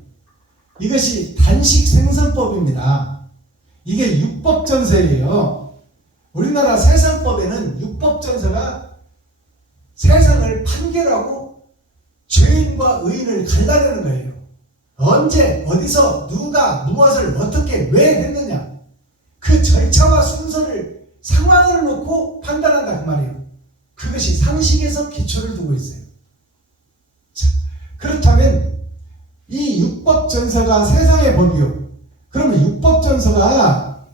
이것이 단식 생선법입니다. 이게 율법전서예요. 우리나라 세상법에는 율법전서가 세상을 판결하고 죄인과 의인을 갈라내는 거예요. 언제 어디서 누가 무엇을 어떻게 왜 했느냐, 그 절차와 순서를 상황을 놓고 판단한다 그 말이에요. 그것이 상식에서 기초를 두고 있어요. 자, 그렇다면 이 율법전서가 세상의 법이요. 그러면 율법전서가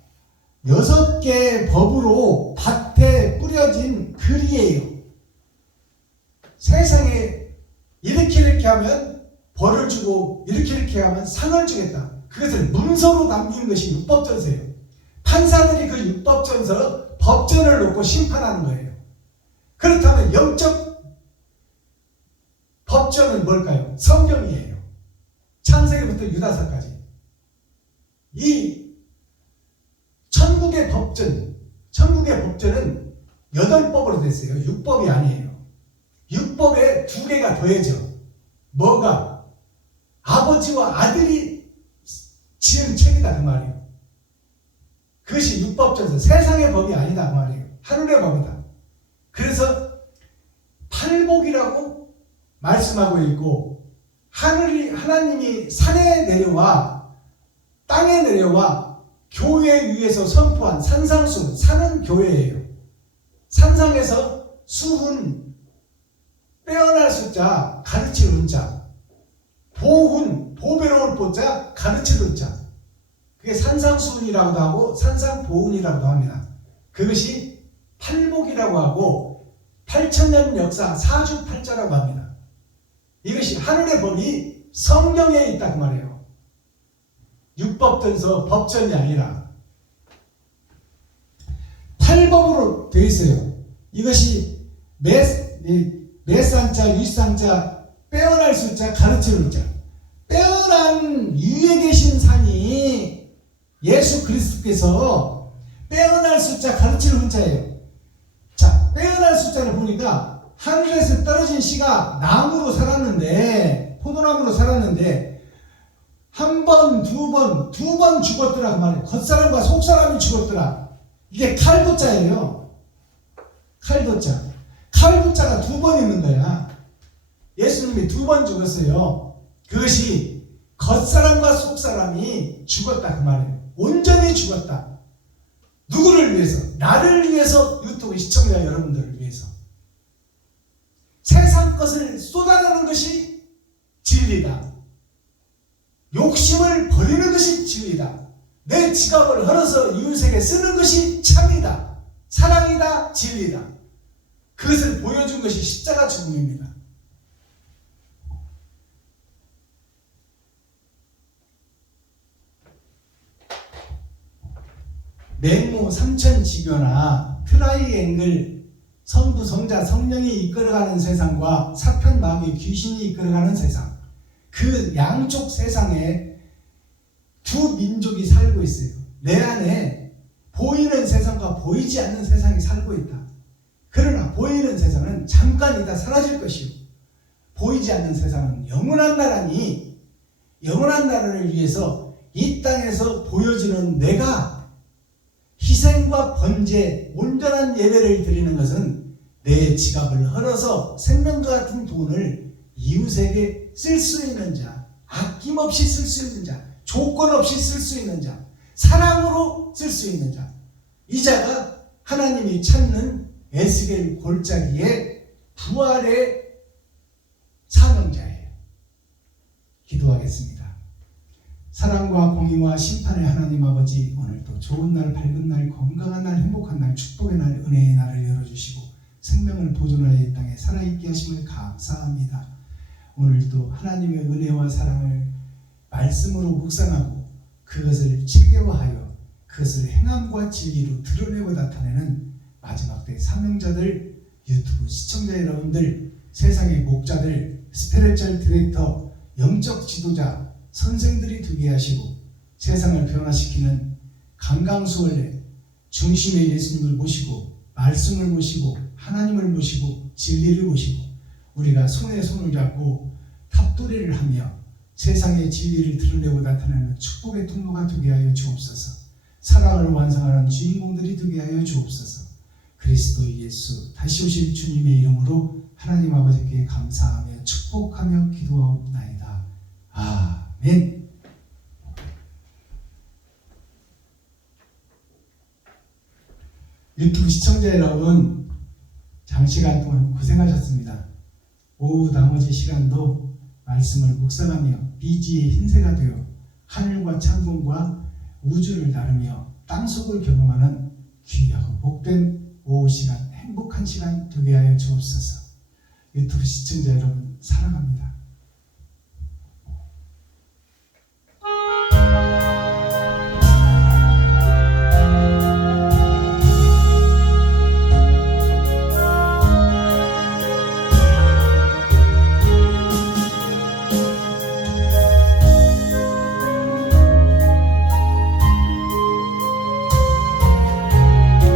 6개의 법으로 밭에 뿌려진 글이에요. 세상에 이렇게 하면 벌을 주고 이렇게 하면 상을 주겠다. 그것을 문서로 남기는 것이 율법전서예요. 판사들이 그 율법전서 법전을 놓고 심판하는 거예요. 그렇다면 영적 법전은 뭘까요? 성경이에요. 창세기부터 유다서까지. 이 천국의 법전은 8법으로 됐어요. 6법이 아니에요. 6법에 2개가 더해져. 뭐가? 아버지와 아들이 지은 책이다 그 말이에요. 그것이 율법전서, 세상의 법이 아니다 그 말이에요. 하늘의 법이다. 그래서 팔복이라고 말씀하고 있고, 하나님이 산에 내려와 땅에 내려와 교회 위에서 선포한 산상수, 산은 교회예요. 산상에서 수훈, 빼어날 숫자, 가르치는 자, 보훈, 보배로울 보자, 가르치는 자. 그게 산상수훈이라고도 하고 산상보훈이라고도 합니다. 그것이 팔복이라고 하고 8,000년 역사 사주팔자라고 합니다. 이것이 하늘의 법이 성경에 있다 그 말이에요. 율법전서 법전이 아니라 팔법으로 되어 있어요. 이것이 매산자, 윗산자, 빼어날 숫자, 가르치는 자. 빼어난 위에 계신 산이 예수 그리스도께서 빼어날 숫자, 가르치는 자예요. 자, 빼어날 숫자를 보니까 하늘에서 떨어진 씨가 나무로 살았는데, 포도나무로 살았는데 한 번, 두 번 죽었더라 그 말이에요. 겉사람과 속사람이 죽었더라. 이게 칼도자예요. 칼도자. 칼도자가 2번 있는 거야. 예수님이 2번 죽었어요. 그것이 겉사람과 속사람이 죽었다 그 말이에요. 온전히 죽었다. 누구를 위해서? 나를 위해서, 유튜브 시청자 여러분들을 위해서. 세상 것을 쏟아내는 것이 진리다. 욕심을 버리는 것이 진리다. 내 지갑을 헐어서 이웃에게 쓰는 것이 참이다. 사랑이다. 진리다. 그것을 보여준 것이 십자가 죽음입니다. 맹모 삼천지교나 트라이앵글, 성부, 성자, 성령이 이끌어가는 세상과 사탄, 마귀, 귀신이 이끌어가는 세상, 그 양쪽 세상에 두 민족이 살고 있어요. 내 안에 보이는 세상과 보이지 않는 세상이 살고 있다. 그러나 보이는 세상은 잠깐이다 사라질 것이요, 보이지 않는 세상은 영원한 나라니, 영원한 나라를 위해서 이 땅에서 보여지는 내가 희생과 번제, 온전한 예배를 드리는 것은 내 지갑을 헐어서 생명과 같은 돈을 이웃에게 쓸 수 있는 자, 아낌없이 쓸 수 있는 자, 조건 없이 쓸 수 있는 자, 사랑으로 쓸 수 있는 자, 이 자가 하나님이 찾는 에스겔 골짜기의 부활의 사명자예요. 기도하겠습니다. 사랑과 공의와 심판의 하나님 아버지, 오늘도 좋은 날, 밝은 날, 건강한 날, 행복한 날, 축복의 날, 은혜의 날을 열어주시고 생명을 보존하여 이 땅에 살아있게 하심을 감사합니다. 오늘도 하나님의 은혜와 사랑을 말씀으로 묵상하고 그것을 체계화하여 그것을 행함과 진리로 드러내고 나타내는 마지막 때 사명자들, 유튜브 시청자 여러분들, 세상의 목자들, 스피리추얼 디렉터, 영적 지도자, 선생들이 되게 하시고 세상을 변화시키는 강강수월래 중심의 예수님을 모시고 말씀을 모시고 하나님을 모시고 진리를 모시고 우리가 손에 손을 잡고 탑도리를 하며 세상의 진리를 드러내고 나타내는 축복의 통로가 되게 하여 주옵소서. 사랑을 완성하는 주인공들이 되게 하여 주옵소서. 그리스도 예수 다시 오실 주님의 이름으로 하나님 아버지께 감사하며 축복하며 기도하옵나이다. 아멘. 유튜브 시청자 여러분, 장시간 동안 고생하셨습니다. 오후 나머지 시간도 말씀을 묵상하며 비지의 흰새가 되어 하늘과 창공과 우주를 나르며 땅속을 경험하는 귀하고 복된 오후 시간, 행복한 시간 되게 하여 주옵소서. 유튜브 시청자 여러분 사랑합니다.